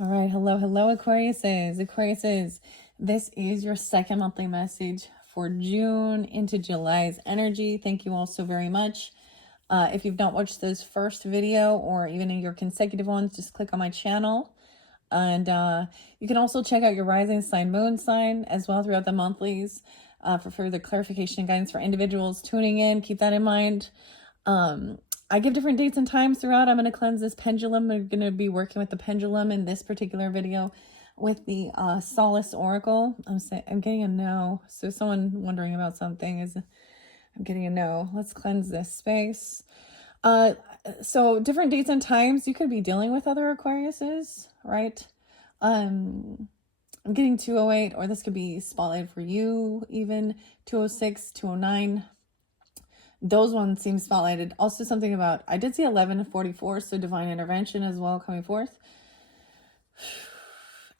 All right, hello, Aquariuses. Aquariuses, this is your second monthly message for June into July's energy. Thank you all so very much. If you've not watched this first video or even in your consecutive ones, just click on my channel. And you can also check out your rising sign, moon sign, as well throughout the monthlies for further clarification and guidance for individuals tuning in. Keep that in mind. I give different dates and times throughout. I'm going to cleanse this pendulum. I'm going to be working with the pendulum in this particular video with the Solace Oracle. I'm getting a no. So someone wondering about something is, I'm getting a no. Let's cleanse this space. So different dates and times, you could be dealing with other Aquariuses, right? I'm getting 208, or this could be spotlight for you, even 206, 209. Those ones seem spotlighted. Also something about, I did see 1144, so divine intervention as well coming forth.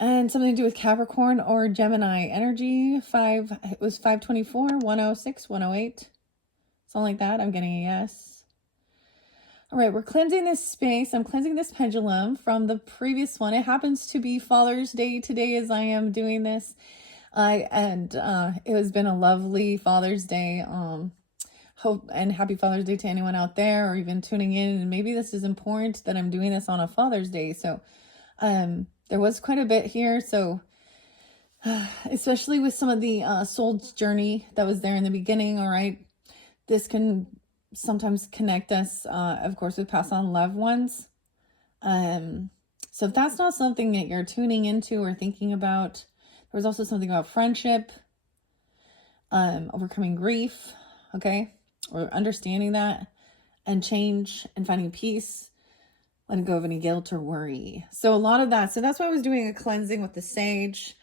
And something to do with Capricorn or Gemini energy. It was 524, 106, 108. Something like that. I'm getting a yes. All right, we're cleansing this space. I'm cleansing this pendulum from the previous one. It happens to be Father's Day today as I am doing this. It has been a lovely Father's Day. Hope and happy Father's Day to anyone out there or even tuning in. And maybe this is important that I'm doing this on a Father's Day. So there was quite a bit here. So especially with some of the soul's journey that was there in the beginning. All right. This can sometimes connect us, of course, with past on loved ones. So if that's not something that you're tuning into or thinking about, there was also something about friendship, overcoming grief. Okay. Or understanding that and change and finding peace, letting go of any guilt or worry. So a lot of that. So that's why I was doing a cleansing with the sage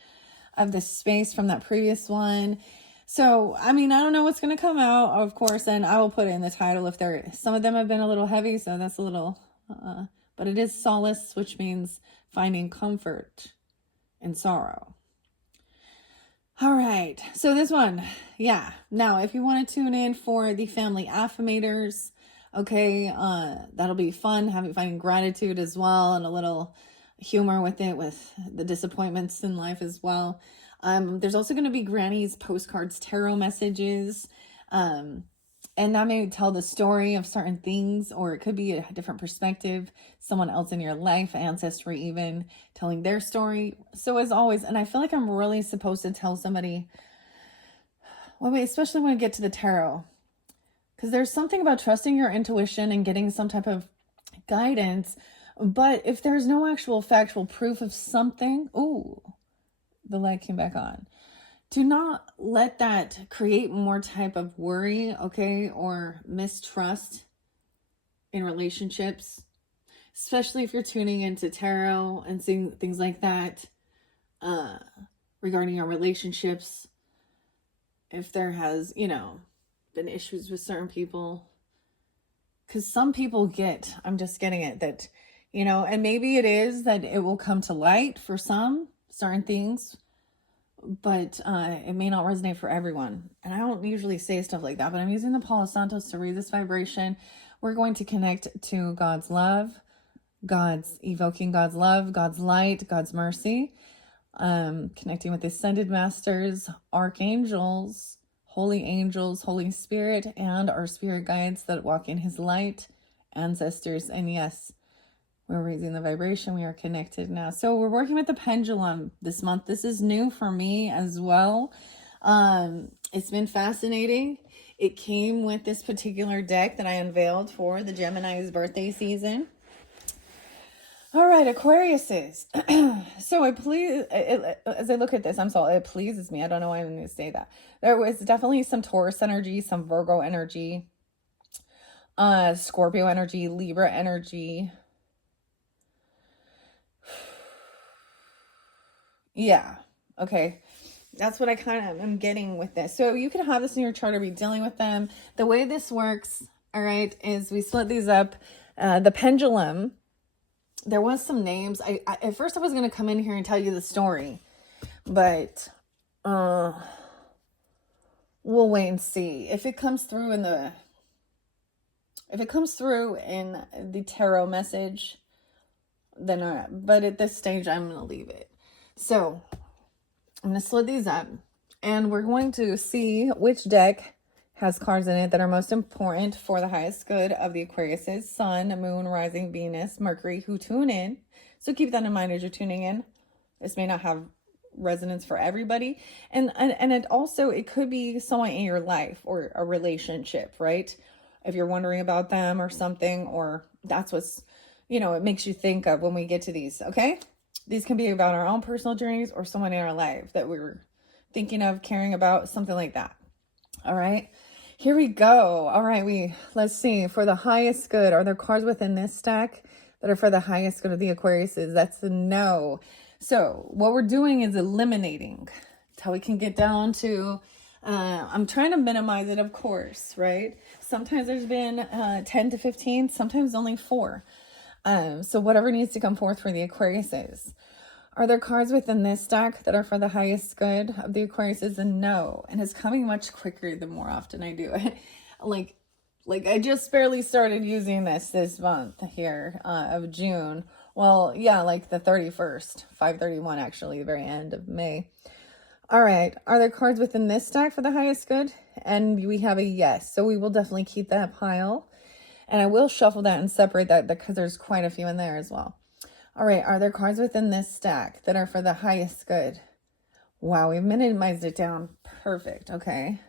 of the space from that previous one. So, I mean, I don't know what's going to come out, of course, and I will put it in the title if some of them have been a little heavy. So that's a little, but it is solace, which means finding comfort in sorrow. All right, so this one, yeah. Now, if you want to tune in for the family affirmators, okay, that'll be fun, finding gratitude as well, and a little humor with it, with the disappointments in life as well. There's also going to be Granny's postcards, tarot messages, and that may tell the story of certain things, or it could be a different perspective, someone else in your life, ancestry even, telling their story. So as always, and I feel like I'm really supposed to tell somebody, well, especially when I get to the tarot, because there's something about trusting your intuition and getting some type of guidance. But if there's no actual factual proof of something, ooh, the light came back on. Do not let that create more type of worry, okay, or mistrust in relationships, especially if you're tuning into tarot and seeing things like that regarding your relationships. If there has, been issues with certain people, because some people I'm just getting it that, and maybe it is that it will come to light for some certain things, but it may not resonate for everyone. And I don't usually say stuff like that, but I'm using the Palo Santos to read this vibration. We're going to connect to God's love, evoking God's love, God's light, God's mercy, connecting with the ascended masters, archangels, Holy Spirit, and our spirit guides that walk in his light, ancestors. And yes, we're raising the vibration. We are connected now. So we're working with the pendulum this month. This is new for me as well. It's been fascinating. It came with this particular deck that I unveiled for the Gemini's birthday season. All right, Aquariuses. So as I look at this, it pleases me. I don't know why I'm going to say that. There was definitely some Taurus energy, some Virgo energy, Scorpio energy, Libra energy. Yeah. Okay. That's what I kind of am getting with this. So you can have this in your chart or be dealing with them. The way this works, all right, is we split these up. The pendulum, there was some names. At first I was going to come in here and tell you the story, but we'll wait and see if it comes through in the tarot message. then but at this stage, I'm going to leave it. So I'm going to split these up, and we're going to see which deck has cards in it that are most important for the highest good of the Aquariuses, Sun, Moon, Rising, Venus, Mercury, who tune in. So keep that in mind as you're tuning in. This may not have resonance for everybody. And it also, it could be someone in your life or a relationship, right? If you're wondering about them or something, or that's what's, it makes you think of when we get to these, okay? These can be about our own personal journeys or someone in our life that we were thinking of, caring about, something like that. All right, here we go. All right, let's see. For the highest good, are there cards within this stack that are for the highest good of the Aquariuses? That's the no. So what we're doing is eliminating. That's how we can get down to, I'm trying to minimize it, of course, right? Sometimes there's been 10 to 15, sometimes only 4. So whatever needs to come forth for the Aquariuses. Are there cards within this stack that are for the highest good of the Aquariuses? And no. And it's coming much quicker the more often I do it. like I just barely started using this month here of June. Well, yeah, like the 31st, 5/31 actually, the very end of May. All right. Are there cards within this stack for the highest good? And we have a yes. So we will definitely keep that pile. And I will shuffle that and separate that because there's quite a few in there as well. All right, are there cards within this stack that are for the highest good? Wow, we've minimized it down. Perfect, okay.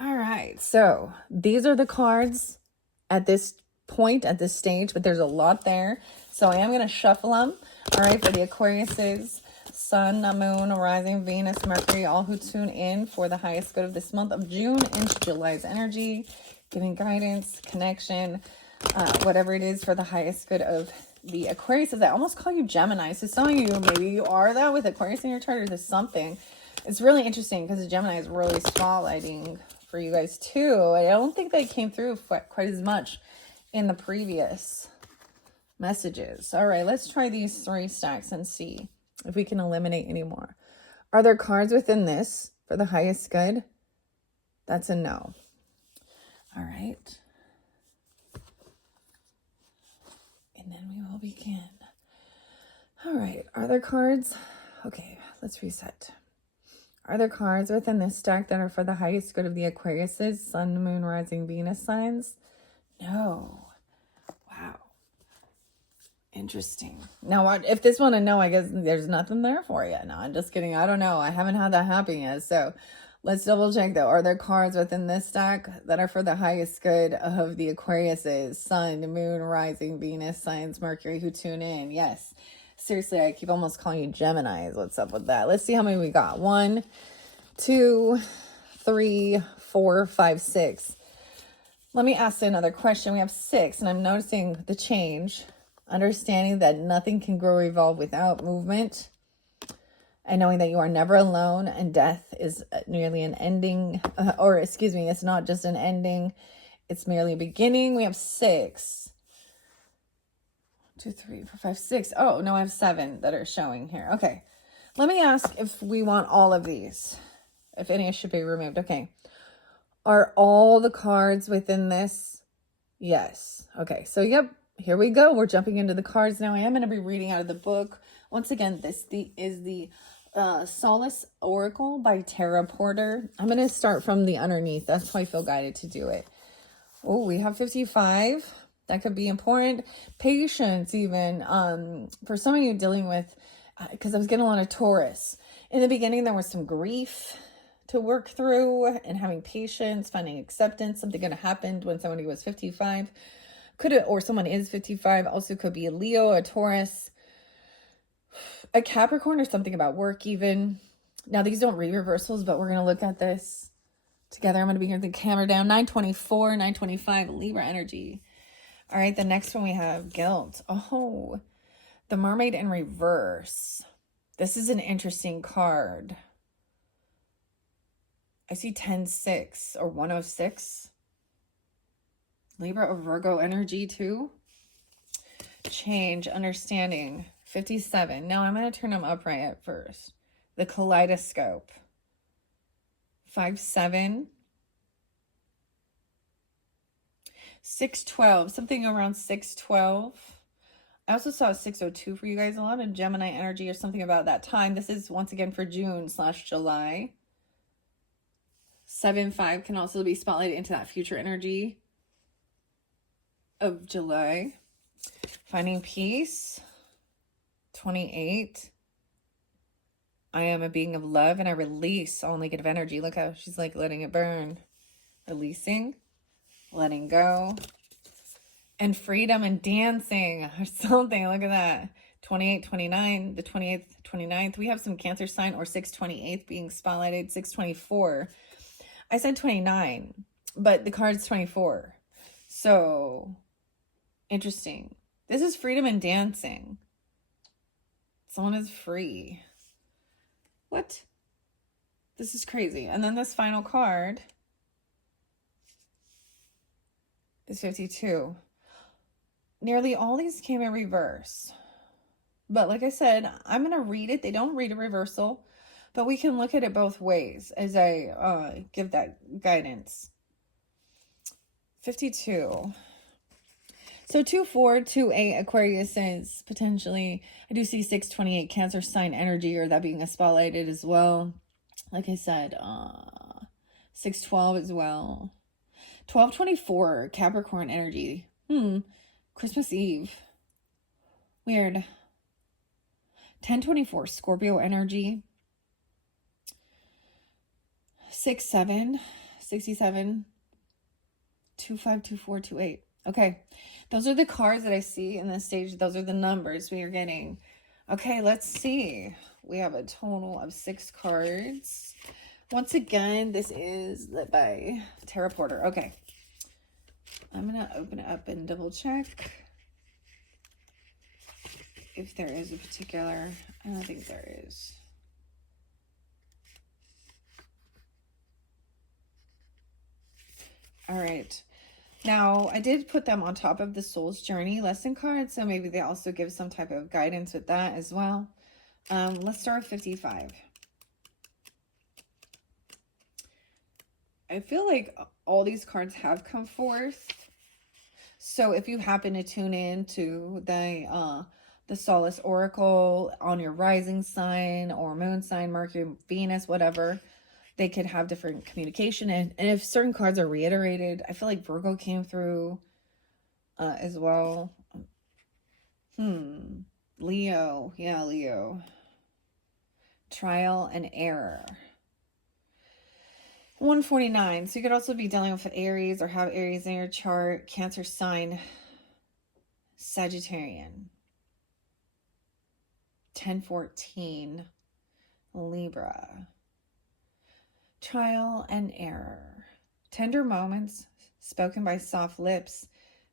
All right, so these are the cards at this point, at this stage, but there's a lot there. So I am going to shuffle them, all right, for the Aquariuses, Sun, Moon, Rising, Venus, Mercury, all who tune in for the highest good of this month of June into July's energy, giving guidance, connection, whatever it is for the highest good of the Aquariuses. I almost call you Gemini. So some of you, maybe you are that with Aquarius in your chart, or there's something. It's really interesting because the Gemini is really spotlighting for you guys too. I don't think they came through quite as much in the previous messages. All right, let's try these 3 stacks and see if we can eliminate any more. Are there cards within this for the highest good? That's a no. All right. And then we will begin. All right. Are there cards? Okay, let's reset. Are there cards within this stack that are for the highest good of the Aquariuses, Sun, Moon, Rising, Venus signs? No. Wow. Interesting. Now, if this one a no, I guess there's nothing there for you. No, I'm just kidding. I don't know. I haven't had that happen yet. So let's double check though. Are there cards within this stack that are for the highest good of the Aquariuses, Sun, Moon, Rising, Venus, signs, Mercury, who tune in? Yes. Seriously, I keep almost calling you Geminis. What's up with that? Let's see how many we got. 1, 2, 3, 4, 5, 6. Let me ask another question. We have 6, and I'm noticing the change. Understanding that nothing can grow or evolve without movement. And knowing that you are never alone, and death is merely an ending, it's not just an ending, it's merely a beginning. We have 6. 2, 3, 4, 5, 6. Oh, no, I have 7 that are showing here. Okay. Let me ask if we want all of these, if any should be removed. Okay. Are all the cards within this? Yes. Okay. So, yep. Here we go. We're jumping into the cards now. I am going to be reading out of the book. Once again, this is the Solace Oracle by Tara Porter. I'm going to start from the underneath. That's how I feel guided to do it. Oh, we have 55. That could be important. Patience, even. For some of you dealing with, because I was getting a lot of Taurus. In the beginning, there was some grief to work through and having patience, finding acceptance. Something going to happen when somebody was 55. Or someone is 55, also could be a Leo, a Taurus, a Capricorn, or something about work even. Now, these don't read reversals, but we're going to look at this together. I'm going to be here with the camera down. 924, 925, Libra energy. All right, the next one we have guilt. Oh, the Mermaid in reverse. This is an interesting card. I see 10-6 or 106. Libra or Virgo energy too. Change, understanding, 57. Now I'm going to turn them upright at first. The kaleidoscope, 5-7. 612, something around 612. I also saw 602 for you guys. A lot of Gemini energy or something about that time. This is once again for June/July. 7-5 can also be spotlighted into that future energy of July. Finding peace. 28. I am a being of love and I release all negative energy. Look how she's like letting it burn. Releasing. Letting go. And freedom and dancing or something. Look at that. 28, 29, the 28th, 29th. We have some Cancer sign or 6/28 being spotlighted. 6/24. I said 29, but the card's 24. So, interesting. This is freedom and dancing. Someone is free. What? This is crazy. And then this final card is 52. Nearly all these came in reverse. But like I said, I'm going to read it. They don't read a reversal, but we can look at it both ways as I give that guidance. 52. So 2-4-2-8 Aquarius is potentially, I do see 6/28 Cancer sign energy, or that being a spotlighted as well. Like I said, 6/12 as well. 12/24 Capricorn energy. Christmas Eve. Weird. 10/24 Scorpio energy. 6/7 67 25/24/28. Okay, those are the cards that I see in this stage. Those are the numbers we are getting. Okay, let's see. We have a total of 6 cards. Once again, this is lit by Tarot Porter. Okay, I'm gonna open it up and double check if there is a particular. I don't think there is. All right. Now, I did put them on top of the Soul's Journey lesson card, so maybe they also give some type of guidance with that as well. Let's start with 55. I feel like all these cards have come forth. So if you happen to tune in to the Solace Oracle on your rising sign or moon sign, Mercury, Venus, whatever, they could have different communication. And if certain cards are reiterated, I feel like Virgo came through as well. Leo. Yeah, Leo. Trial and error. 149. So you could also be dealing with Aries or have Aries in your chart. Cancer sign. Sagittarian. 1014. Libra. Trial and error. Tender moments spoken by soft lips,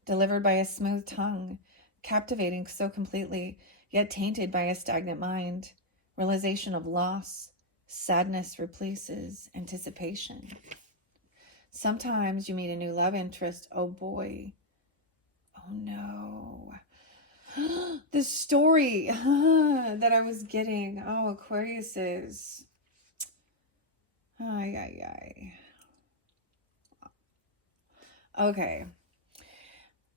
delivered by a smooth tongue, captivating so completely, yet tainted by a stagnant mind. Realization of loss. Sadness replaces anticipation. Sometimes you meet a new love interest. Oh boy. Oh no. The story that I was getting. Oh, Aquarius is. Okay.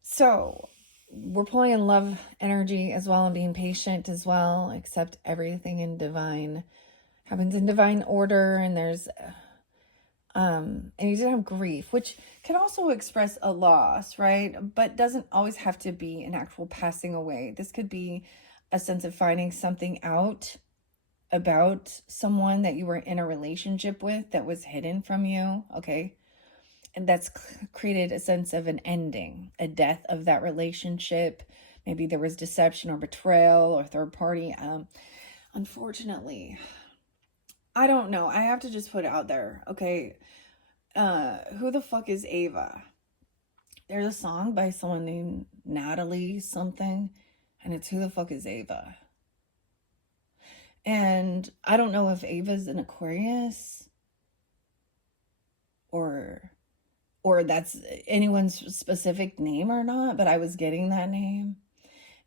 So we're pulling in love energy as well and being patient as well. Accept everything in divine, happens in divine order. And there's, and you did have grief, which can also express a loss, right? But doesn't always have to be an actual passing away. This could be a sense of finding something out about someone that you were in a relationship with that was hidden from you, okay? And that's created a sense of an ending, a death of that relationship. Maybe there was deception or betrayal or third party. Unfortunately, I don't know. I have to just put it out there, okay? Who the fuck is Ava? There's a song by someone named Natalie something, and it's Who the Fuck is Ava? And I don't know if Ava's an Aquarius or that's anyone's specific name or not, but I was getting that name.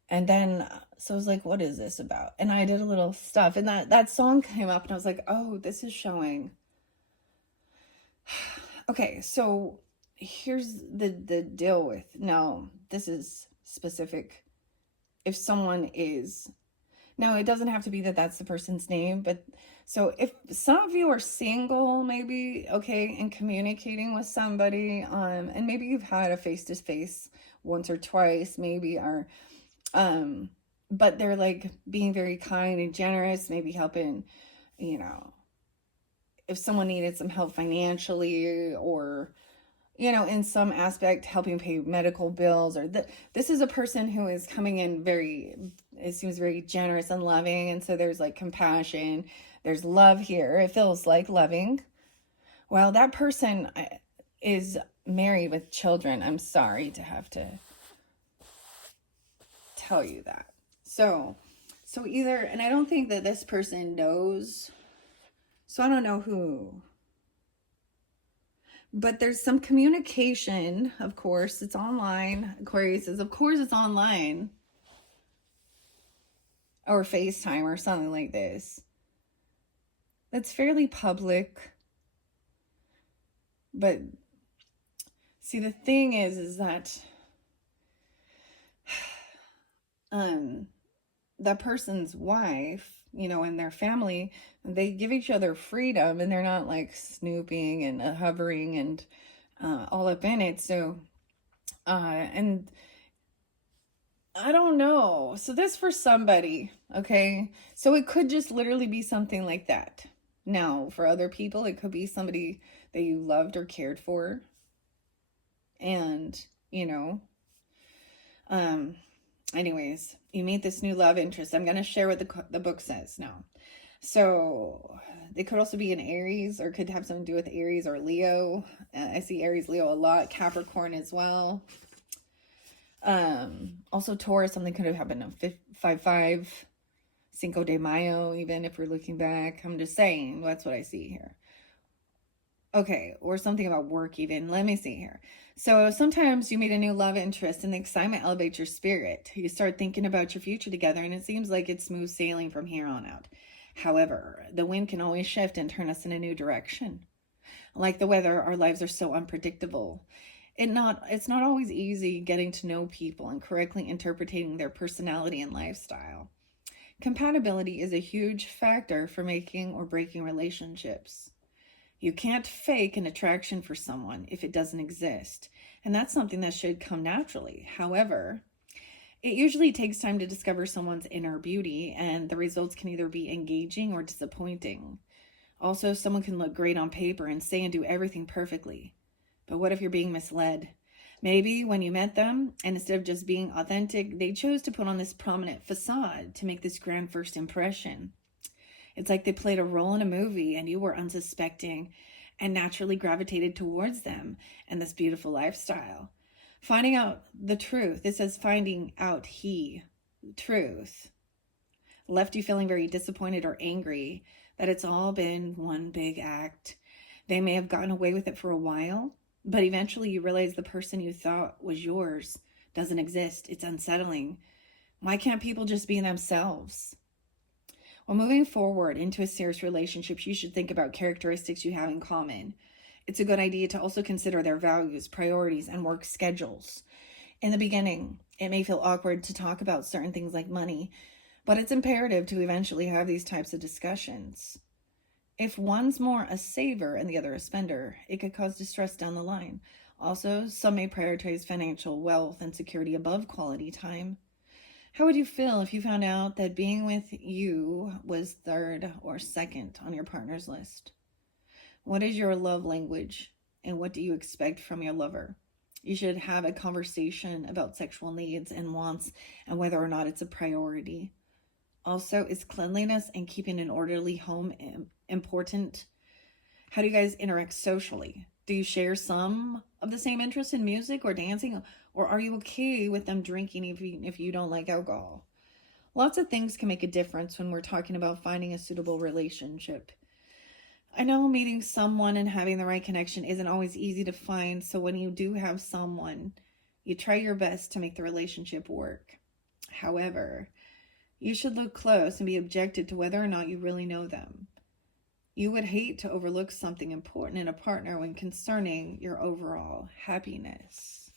And then, so I was like, what is this about? And I did a little stuff, and that song came up, and I was like, oh, this is showing. Okay, so here's the deal with, no, this is specific. If someone is, now it doesn't have to be that that's the person's name, but so if some of you are single, maybe, okay, and communicating with somebody, and maybe you've had a face-to-face once or twice, maybe, or, but they're like being very kind and generous, maybe helping, you know, if someone needed some help financially, or, you know, in some aspect, helping pay medical bills, or this is a person who is coming in very, it seems very generous and loving. And so there's like compassion, there's love here. It feels like loving. Well, that person is married with children. I'm sorry to have to tell you that. So either, and I don't think that this person knows. So I don't know who. But there's some communication, of course. It's online. Aquarius says, of course it's online. Or FaceTime or something like this. That's fairly public. But see, the thing is that that person's wife, you know, and their family, they give each other freedom, and they're not like snooping and hovering and all up in it. So, and I don't know. So this for somebody, okay? So it could just literally be something like that. Now, for other people, it could be somebody that you loved or cared for. And, you know, anyways, you meet this new love interest. I'm going to share what the book says now. So they could also be an Aries, or could have something to do with Aries or Leo. I see Aries, Leo a lot. Capricorn as well. Also Taurus, something could have happened on 5/5, Cinco de Mayo, even if we're looking back. I'm just saying, that's what I see here. Okay, or something about work even. Let me see here. So sometimes you meet a new love interest and the excitement elevates your spirit. You start thinking about your future together, and it seems like it's smooth sailing from here on out. However, the wind can always shift and turn us in a new direction. Like the weather, our lives are so unpredictable. It's not always easy getting to know people and correctly interpreting their personality and lifestyle. Compatibility is a huge factor for making or breaking relationships. You can't fake an attraction for someone if it doesn't exist, and that's something that should come naturally. However, it usually takes time to discover someone's inner beauty, and the results can either be engaging or disappointing. Also, someone can look great on paper and say and do everything perfectly. But what if you're being misled? Maybe when you met them, and instead of just being authentic, they chose to put on this prominent facade to make this grand first impression. It's like they played a role in a movie and you were unsuspecting and naturally gravitated towards them and this beautiful lifestyle. Finding out the truth, it says finding out truth, left you feeling very disappointed or angry that it's all been one big act. They may have gotten away with it for a while, but eventually you realize the person you thought was yours doesn't exist. It's unsettling. Why can't people just be themselves? Well, moving forward into a serious relationship, you should think about characteristics you have in common. It's a good idea to also consider their values, priorities, and work schedules. In the beginning, it may feel awkward to talk about certain things like money, but it's imperative to eventually have these types of discussions. If one's more a saver and the other a spender, it could cause distress down the line. Also, some may prioritize financial wealth and security above quality time. How would you feel if you found out that being with you was third or second on your partner's list? What is your love language, and what do you expect from your lover? You should have a conversation about sexual needs and wants and whether or not it's a priority. Also, is cleanliness and keeping an orderly home important? How do you guys interact socially? Do you share some of the same interests in music or dancing? Or are you okay with them drinking if you don't like alcohol? Lots of things can make a difference when we're talking about finding a suitable relationship. I know meeting someone and having the right connection isn't always easy to find, so when you do have someone, you try your best to make the relationship work. However, you should look close and be objective to whether or not you really know them. You would hate to overlook something important in a partner when concerning your overall happiness.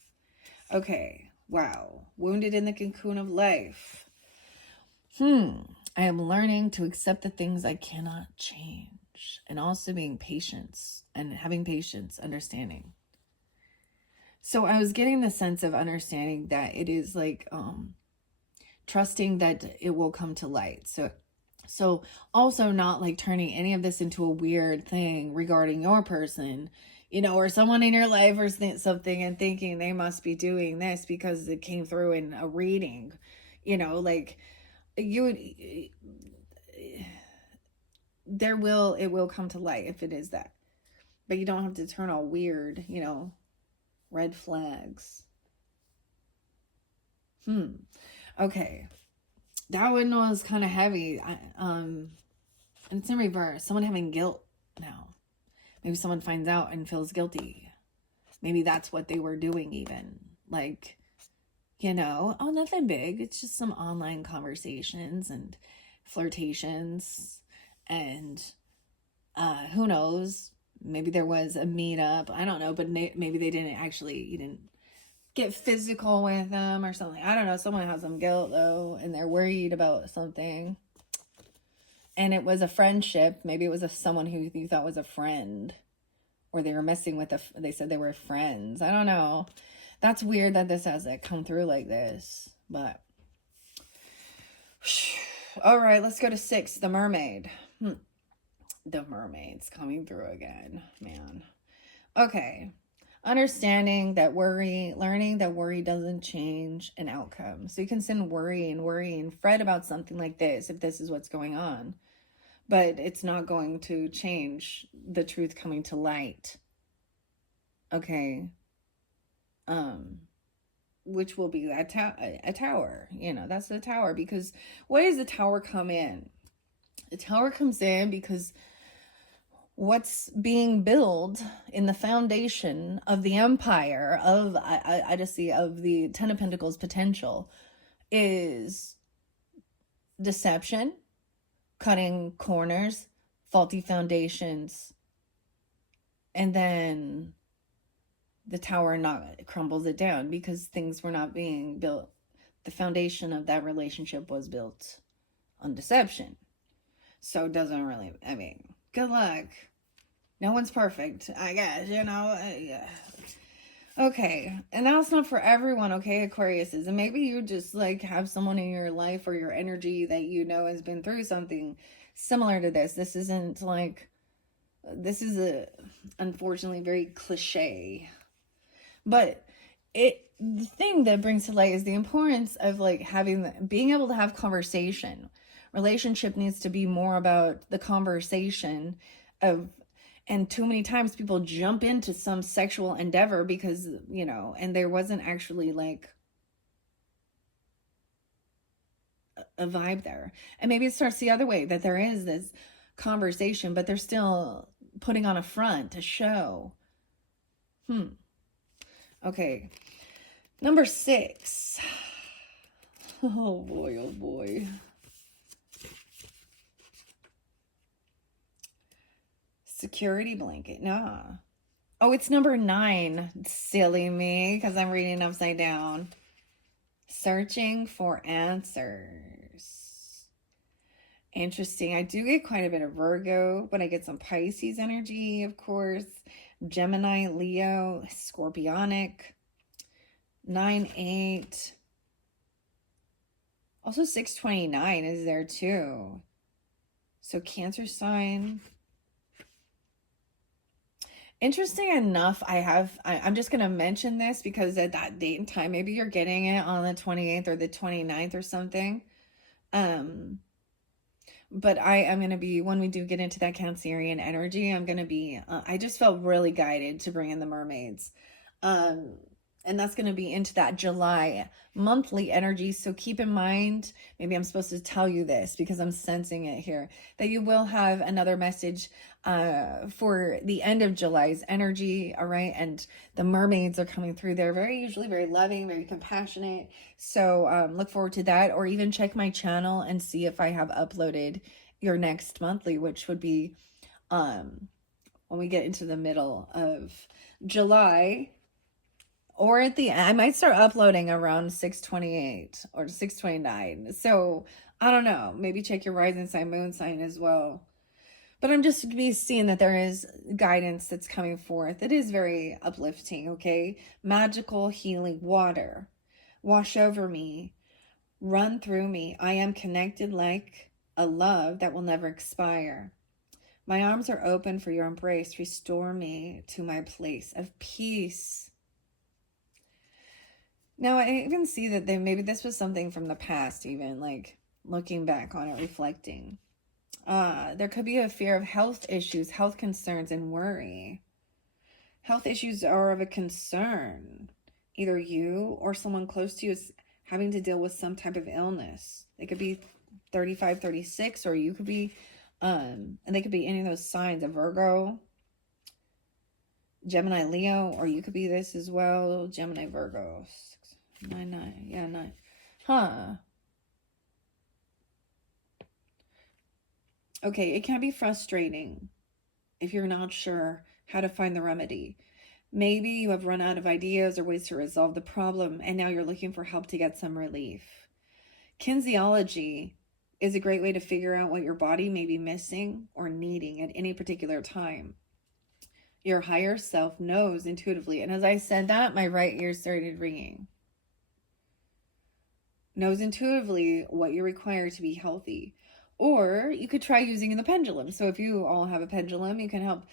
Okay, wow. Wounded in the cocoon of life. I am learning to accept the things I cannot change, and also being patient and having patience, understanding. So I was getting the sense of understanding that it is like trusting that it will come to light. So also not like turning any of this into a weird thing regarding your person, you know, or someone in your life or something, and thinking they must be doing this because it came through in a reading, you know, like it will come to light if it is that. But you don't have to turn all weird, you know, red flags. Okay. That one was kind of heavy. And it's in reverse. Someone having guilt now. Maybe someone finds out and feels guilty. Maybe that's what they were doing even. Like, you know, oh, nothing big. It's just some online conversations and flirtations. And who knows? Maybe there was a meetup. I don't know. But maybe they didn't actually, you didn't get physical with them or something. I don't know. Someone has some guilt though, and they're worried about something. And it was a friendship. Maybe it was someone who you thought was a friend, or they were messing with they said they were friends. I don't know. That's weird that this has come through like this, but all right, let's go to 6, the mermaid. The mermaid's coming through again, man. Okay. Understanding that learning that worry doesn't change an outcome. So you can sit and worry and fret about something like this if this is what's going on. But it's not going to change the truth coming to light. Okay. Which will be a tower. You know, that's the tower. Because why does the tower come in? The tower comes in because what's being built in the foundation of the empire of I just see of the 10 of Pentacles potential is deception, cutting corners, faulty foundations, and then the tower crumbles it down because things were not being built. The foundation of that relationship was built on deception. So it doesn't really, I mean, good luck. No one's perfect, I guess, you know. Yeah. Okay, and that's not for everyone, okay, Aquariuses. And maybe you just like have someone in your life or your energy that you know has been through something similar to this. This isn't like, this is unfortunately very cliche. But the thing that brings to light is the importance of like being able to have conversation. Relationship needs to be more about the conversation of, and too many times people jump into some sexual endeavor because, you know, and there wasn't actually like a vibe there. And maybe it starts the other way, that there is this conversation, but they're still putting on a front, a show. Okay. Number 6. Oh boy, oh boy. Security blanket. Nah. Oh, it's number 9. Silly me, because I'm reading upside down. Searching for answers. Interesting. I do get quite a bit of Virgo, but I get some Pisces energy, of course. Gemini, Leo, Scorpionic. 9-8. Also 629 is there too. So Cancer sign. Interesting enough, I'm just going to mention this because at that date and time, maybe you're getting it on the 28th or the 29th or something. But I am going to be, when we do get into that Cancerian energy, I'm going to be, I just felt really guided to bring in the mermaids. And that's going to be into that July monthly energy. So keep in mind, maybe I'm supposed to tell you this because I'm sensing it here, that you will have another message for the end of July's energy. All right. And the mermaids are coming through. They're usually very loving, very compassionate. So look forward to that, or even check my channel and see if I have uploaded your next monthly, which would be when we get into the middle of July, or at the end. I might start uploading around 6:28 or 6:29. So I don't know. Maybe check your rising sign, moon sign as well. But I'm just be seeing that there is guidance that's coming forth. It is very uplifting, okay? Magical healing water. Wash over me. Run through me. I am connected like a love that will never expire. My arms are open for your embrace. Restore me to my place of peace. Now, I even see that maybe this was something from the past, even like looking back on it, reflecting. There could be a fear of health issues, health concerns, and worry. Health issues are of a concern. Either you or someone close to you is having to deal with some type of illness. They could be 35, 36, or you could be, and they could be any of those signs, a Virgo, Gemini, Leo, or you could be this as well, Gemini, Virgo. 9, yeah, 9. Huh. Okay, it can be frustrating if you're not sure how to find the remedy. Maybe you have run out of ideas or ways to resolve the problem, and now you're looking for help to get some relief. Kinesiology is a great way to figure out what your body may be missing or needing at any particular time. Your higher self knows intuitively, and as I said that, my right ear started ringing. Knows intuitively what you require to be healthy. Or you could try using the pendulum. So if you all have a pendulum, you can help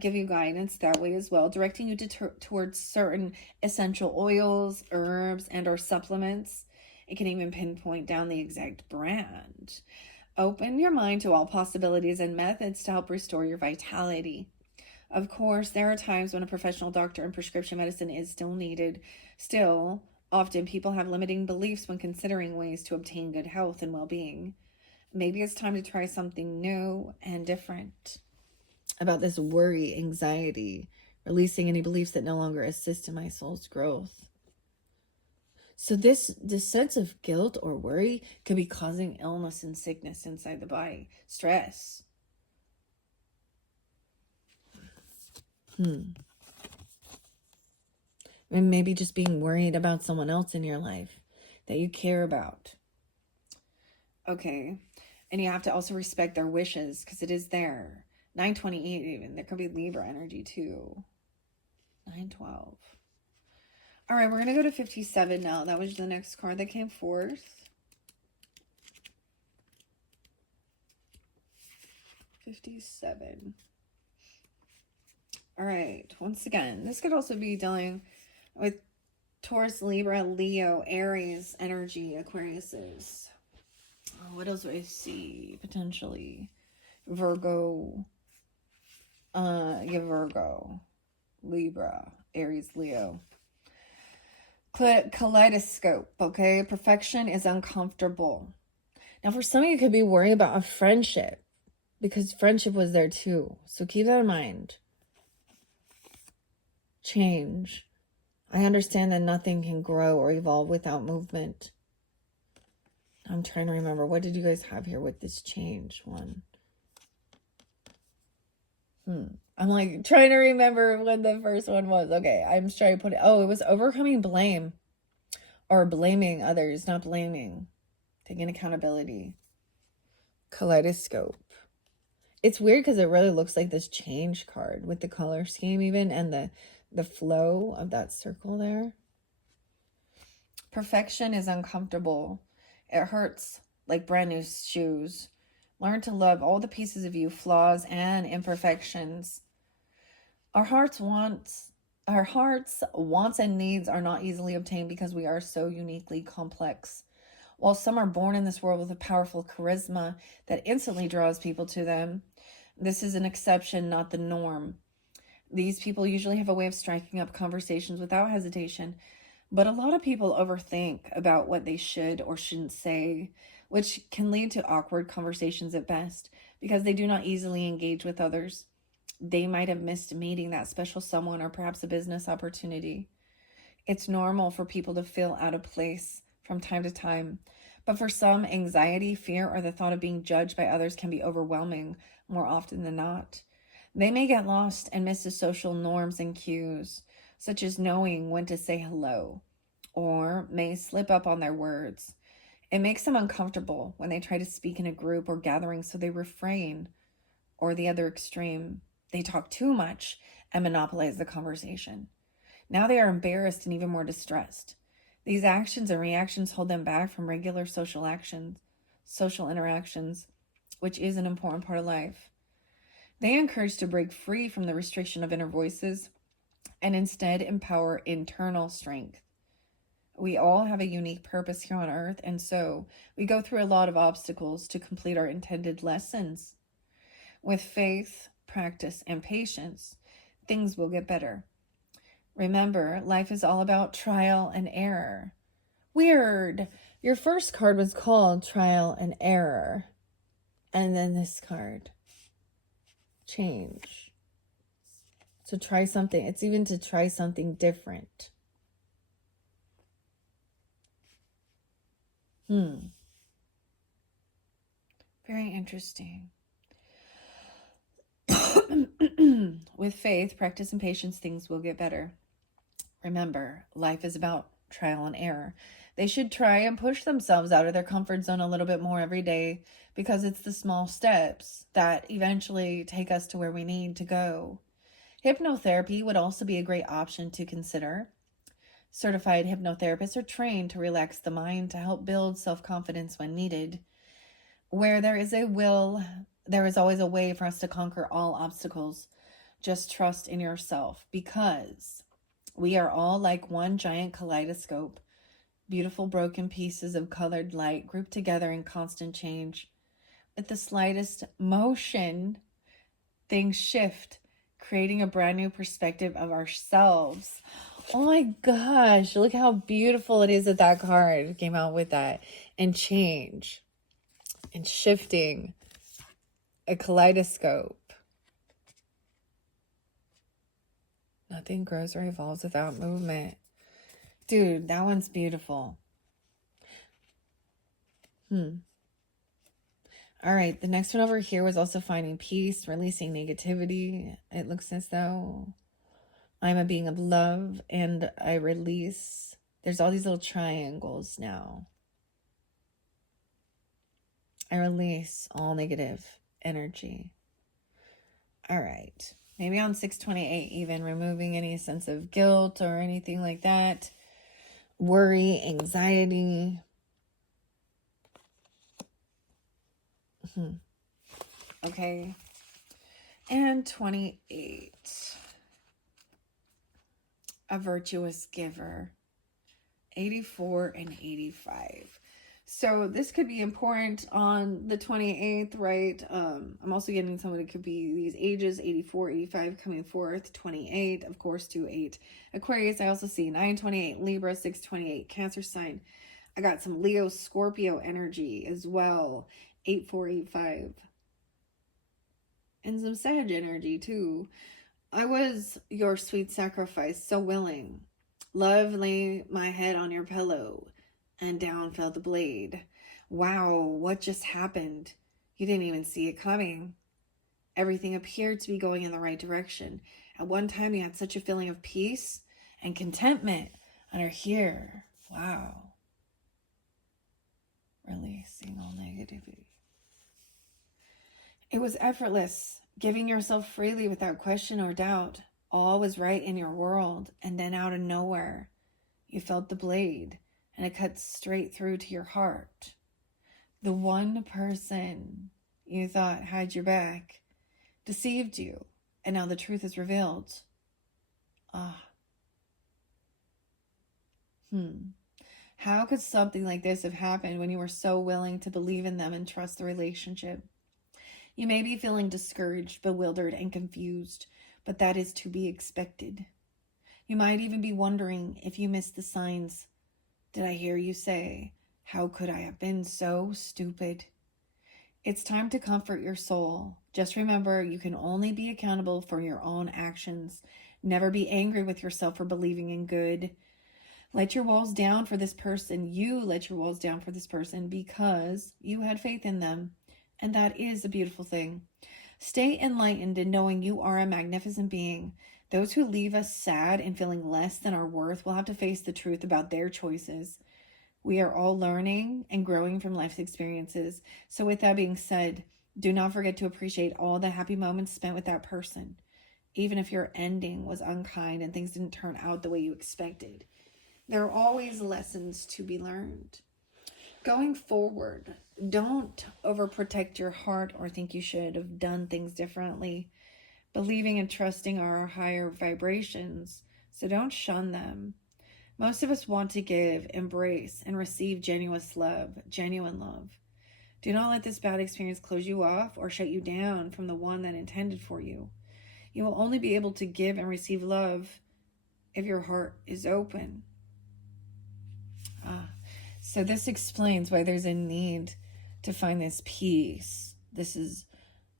give you guidance that way as well, directing you towards certain essential oils, herbs, and or supplements. It can even pinpoint down the exact brand. Open your mind to all possibilities and methods to help restore your vitality. Of course, there are times when a professional doctor and prescription medicine is still needed. Still, often people have limiting beliefs when considering ways to obtain good health and well-being. Maybe it's time to try something new and different about this worry, anxiety, releasing any beliefs that no longer assist in my soul's growth. So this sense of guilt or worry could be causing illness and sickness inside the body, stress. And maybe just being worried about someone else in your life that you care about. Okay. And you have to also respect their wishes because it is there. 928 even. There could be Libra energy too. 912. All right, we're going to go to 57 now. That was the next card that came forth. 57. All right. Once again, this could also be dealing with Taurus, Libra, Leo, Aries energy, Aquariuses. Oh, what else do I see? Potentially Virgo. Virgo, Libra, Aries, Leo. Kaleidoscope, okay? Perfection is uncomfortable. Now, for some of you, could be worrying about a friendship because friendship was there too. So keep that in mind. Change. I understand that nothing can grow or evolve without movement. I'm trying to remember. What did you guys have here with this change one? I'm like trying to remember what the first one was. Okay, I'm just trying to put it. Oh, it was overcoming blame or blaming others, not blaming. Taking accountability. Kaleidoscope. It's weird because it really looks like this change card with the color scheme even and the flow of that circle there. Perfection is uncomfortable. It hurts like brand new shoes. Learn to love all the pieces of you, flaws and imperfections. Our hearts' wants and needs are not easily obtained because we are so uniquely complex. While some are born in this world with a powerful charisma that instantly draws people to them, this is an exception, not the norm. These people usually have a way of striking up conversations without hesitation, but a lot of people overthink about what they should or shouldn't say, which can lead to awkward conversations at best because they do not easily engage with others. They might have missed meeting that special someone or perhaps a business opportunity. It's normal for people to feel out of place from time to time, But for some, anxiety, fear, or the thought of being judged by others can be overwhelming more often than not. They may get lost and miss the social norms and cues, such as knowing when to say hello, or may slip up on their words. It makes them uncomfortable when they try to speak in a group or gathering, so they refrain. Or the other extreme, they talk too much and monopolize the conversation. Now they are embarrassed and even more distressed. These actions and reactions hold them back from regular social interactions, which is an important part of life. They encourage to break free from the restriction of inner voices and instead empower internal strength. We all have a unique purpose here on earth, and so we go through a lot of obstacles to complete our intended lessons. With faith, practice, and patience, things will get better. Remember, life is all about trial and error. Weird. Your first card was called Trial and Error. And then this card, Change. So try something. It's even to try something different. Very interesting. With faith, practice, and patience, things will get better. Remember, life is about trial and error. They should try and push themselves out of their comfort zone a little bit more every day, because it's the small steps that eventually take us to where we need to go. Hypnotherapy would also be a great option to consider. Certified hypnotherapists are trained to relax the mind to help build self-confidence when needed. Where there is a will, there is always a way for us to conquer all obstacles. Just trust in yourself, because we are all like one giant kaleidoscope, beautiful broken pieces of colored light grouped together in constant change. With the slightest motion, things shift, creating a brand new perspective of ourselves. Oh my gosh, look how beautiful it is that that card came out with that. And change and shifting, a kaleidoscope. Nothing grows or evolves without movement. Dude, that one's beautiful. All right, the next one over here was also finding peace, releasing negativity. It looks as though I'm a being of love and I release. There's all these little triangles now. I release all negative energy. All right. Maybe on 628, even removing any sense of guilt or anything like that. Worry, anxiety. Okay. And 28. A virtuous giver. 84 and 85. So this could be important on the 28th, right? I'm also getting someone that could be these ages, 84, 85 coming forth, 28, of course, 28. Aquarius, I also see 928, Libra, 628, Cancer sign. I got some Leo, Scorpio energy as well, 8485. And some Sag energy too. I was your sweet sacrifice, so willing. Love lay my head on your pillow, and down fell the blade. Wow, what just happened? You didn't even see it coming. Everything appeared to be going in the right direction. At one time, you had such a feeling of peace and contentment, and are here. Wow. Releasing all negativity. It was effortless, giving yourself freely without question or doubt. All was right in your world, and then out of nowhere, you felt the blade, and it cut straight through to your heart. The one person you thought had your back deceived you, and now the truth is revealed. How could something like this have happened when you were so willing to believe in them and trust the relationship? You may be feeling discouraged, bewildered, and confused, but that is to be expected. You might even be wondering if you missed the signs. Did I hear you say, how could I have been so stupid? It's time to comfort your soul. Just remember, you can only be accountable for your own actions. Never be angry with yourself for believing in good. Let your walls down for this person. You let your walls down for this person because you had faith in them. And that is a beautiful thing. Stay enlightened in knowing you are a magnificent being. Those who leave us sad and feeling less than our worth will have to face the truth about their choices. We are all learning and growing from life's experiences. So with that being said, do not forget to appreciate all the happy moments spent with that person, even if your ending was unkind and things didn't turn out the way you expected. There are always lessons to be learned. Going forward, don't overprotect your heart or think you should have done things differently. Believing and trusting are higher vibrations, so don't shun them. Most of us want to give, embrace, and receive genuine love. Do not let this bad experience close you off or shut you down from the one that intended for you. You will only be able to give and receive love if your heart is open. So this explains why there's a need to find this peace. This is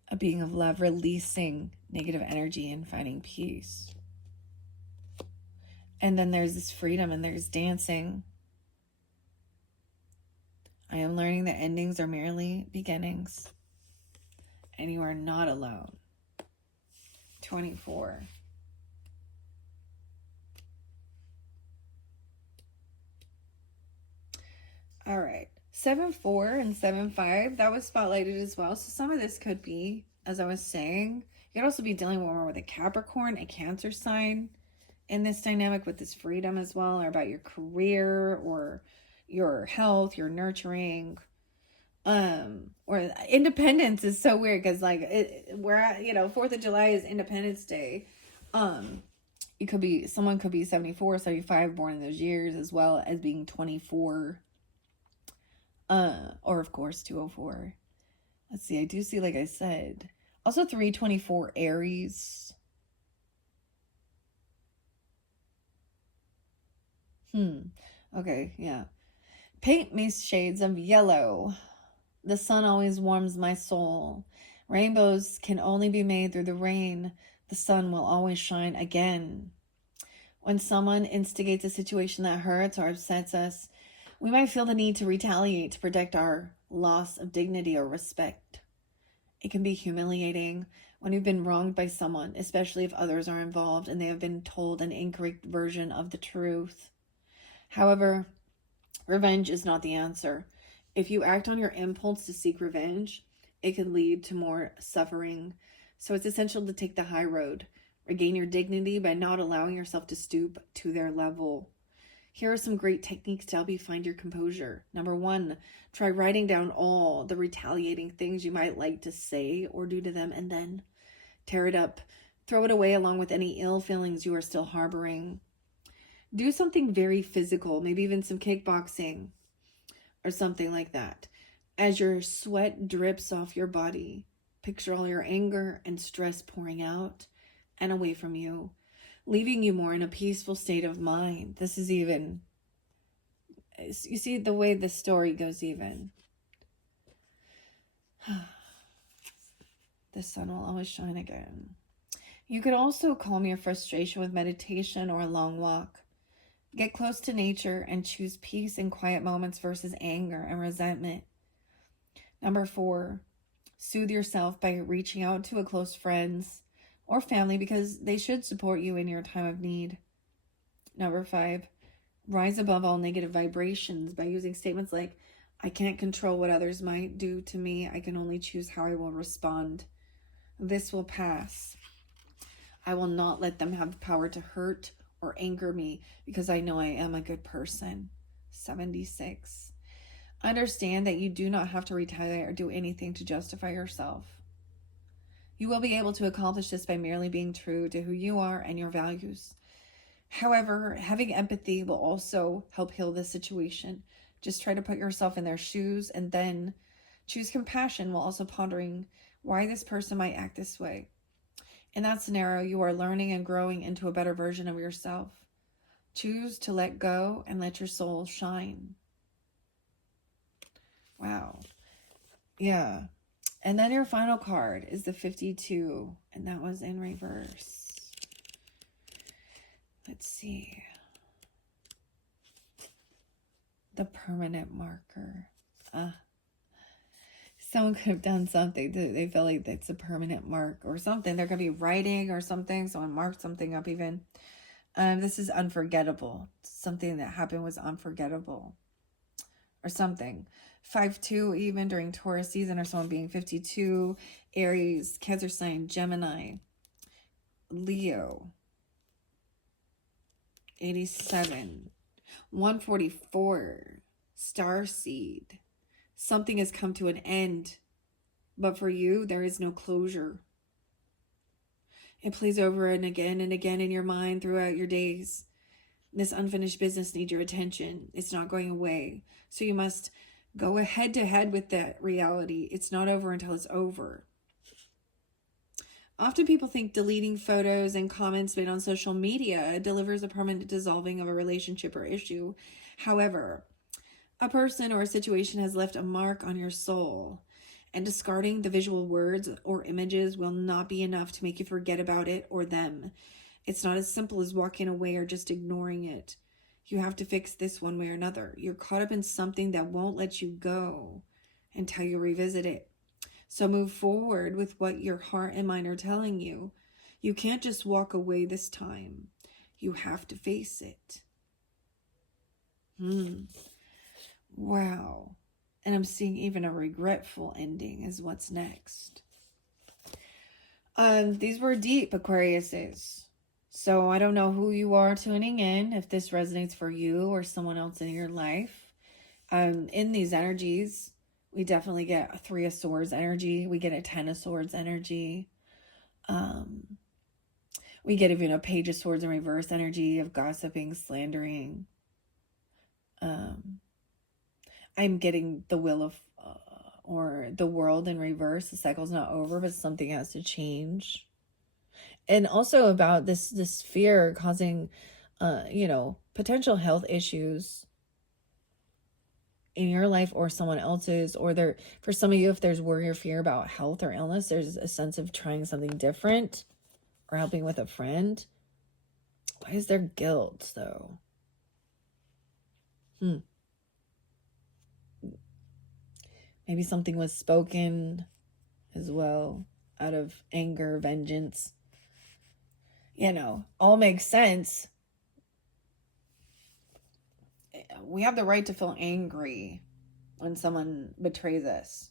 a being of love, releasing negative energy and finding peace. And then there's this freedom and there's dancing. I am learning that endings are merely beginnings. And you are not alone. 24. All right. 7-4 and 7-5, that was spotlighted as well. So some of this could be, as I was saying, you could also be dealing more with a Capricorn, a Cancer sign in this dynamic with this freedom as well, or about your career or your health, your nurturing, or independence is so weird because like we're at, 4th of July is Independence Day. Someone could be 74, 75 born in those years, as well as being 24. Or of course 204. Let's see, I do see, like I said, also 324 Aries. Okay, yeah. Paint me shades of yellow. The sun always warms my soul. Rainbows can only be made through the rain. The sun will always shine again. When someone instigates a situation that hurts or upsets us, we might feel the need to retaliate to protect our loss of dignity or respect. It can be humiliating when you've been wronged by someone, especially if others are involved and they have been told an incorrect version of the truth. However, revenge is not the answer. If you act on your impulse to seek revenge, it can lead to more suffering. So it's essential to take the high road. Regain your dignity by not allowing yourself to stoop to their level. Here are some great techniques to help you find your composure. Number 1, try writing down all the retaliating things you might like to say or do to them, and then tear it up. Throw it away along with any ill feelings you are still harboring. Do something very physical, maybe even some kickboxing or something like that. As your sweat drips off your body, picture all your anger and stress pouring out and away from you, leaving you more in a peaceful state of mind. This is even, you see the way the story goes even. The sun will always shine again. You could also calm your frustration with meditation or a long walk. Get close to nature and choose peace and quiet moments versus anger and resentment. Number 4, soothe yourself by reaching out to a close friends or family because they should support you in your time of need. Number 5, rise above all negative vibrations by using statements like, I can't control what others might do to me. I can only choose how I will respond. This will pass. I will not let them have the power to hurt or anger me because I know I am a good person. 76. Understand that you do not have to retaliate or do anything to justify yourself. You will be able to accomplish this by merely being true to who you are and your values. However, having empathy will also help heal this situation. Just try to put yourself in their shoes and then choose compassion while also pondering why this person might act this way. In that scenario, you are learning and growing into a better version of yourself. Choose to let go and let your soul shine. Wow. Yeah. And then your final card is the 52, and that was in reverse. Let's see. The permanent marker. Someone could have done something. They feel like it's a permanent mark or something. They're going to be writing or something. Someone marked something up even. This is unforgettable. Something that happened was unforgettable. Or something. 5-2 even during Taurus season, or someone being 52. Aries, Cancer sign, Gemini, Leo. 87. 144. Starseed. Something has come to an end, but for you, there is no closure. It plays over and again in your mind throughout your days. This unfinished business needs your attention. It's not going away. So you must go head to head with that reality. It's not over until it's over. Often people think deleting photos and comments made on social media delivers a permanent dissolving of a relationship or issue. However, a person or a situation has left a mark on your soul, and discarding the visual words or images will not be enough to make you forget about it or them. It's not as simple as walking away or just ignoring it. You have to fix this one way or another. You're caught up in something that won't let you go until you revisit it. So move forward with what your heart and mind are telling you. You can't just walk away this time. You have to face it. Wow. And I'm seeing even a regretful ending is what's next. These were deep, Aquariuses. So I don't know who you are tuning in, if this resonates for you or someone else in your life. In these energies, we definitely get a 3 of Swords energy. We get a 10 of Swords energy. We get even a Page of Swords in reverse energy of gossiping, slandering. I'm getting the Wheel of, or the World in reverse. The cycle's not over, but something has to change. And also about this fear causing, potential health issues in your life or someone else's, or there, for some of you, if there's worry or fear about health or illness, there's a sense of trying something different or helping with a friend. Why is there guilt though? Maybe something was spoken as well out of anger, vengeance. All makes sense. We have the right to feel angry when someone betrays us.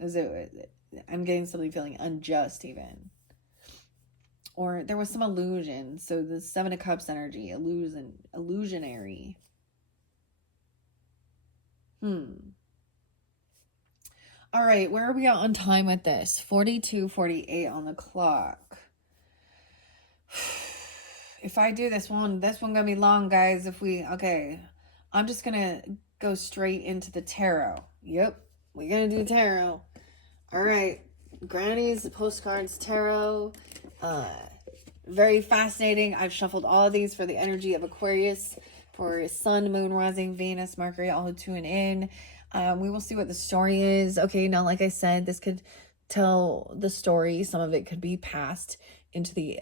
I'm getting somebody feeling unjust even. Or there was some illusion. So the 7 of Cups energy, illusionary. All right, where are we at on time with this? 42:48 on the clock. If I do this one gonna be long, guys. Okay, I'm just gonna go straight into the tarot. Yep, we're gonna do tarot. All right, Granny's postcards tarot. Very fascinating. I've shuffled all of these for the energy of Aquarius, for Sun, Moon, Rising, Venus, Mercury, all who tune in. We will see what the story is. Okay, now, like I said, this could tell the story. Some of it could be passed into the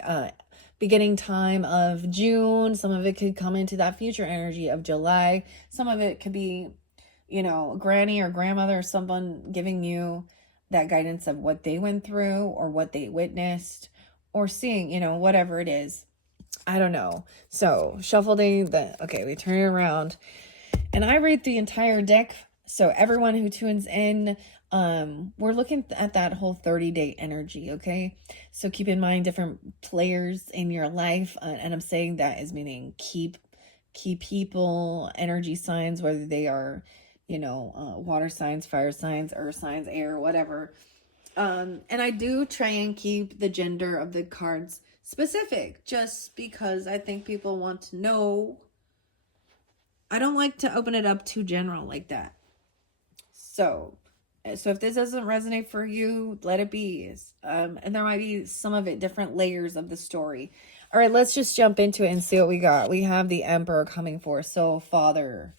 beginning time of June. Some of it could come into that future energy of July. Some of it could be, granny or grandmother or someone giving you that guidance of what they went through or what they witnessed or seeing, whatever it is. I don't know. So shuffling okay, we turn it around and I read the entire deck. So everyone who tunes in, we're looking at that whole 30-day energy, okay? So keep in mind different players in your life, and I'm saying that as meaning key people, energy signs, whether they are, water signs, fire signs, earth signs, air, whatever. And I do try and keep the gender of the cards specific, just because I think people want to know. I don't like to open it up too general like that. So if this doesn't resonate for you, let it be. And there might be some of it, different layers of the story. All right, let's just jump into it and see what we got. We have the Emperor coming forth. So Father's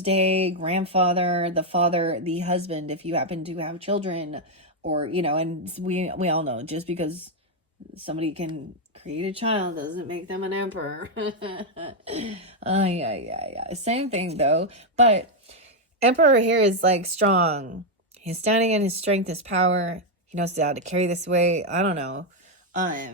Day, grandfather, the husband, if you happen to have children, or, and we all know, just because somebody can create a child doesn't make them an emperor. Yeah. Same thing though. But emperor here is like strong. He's standing in his strength, his power. He knows how to carry this weight. I don't know. I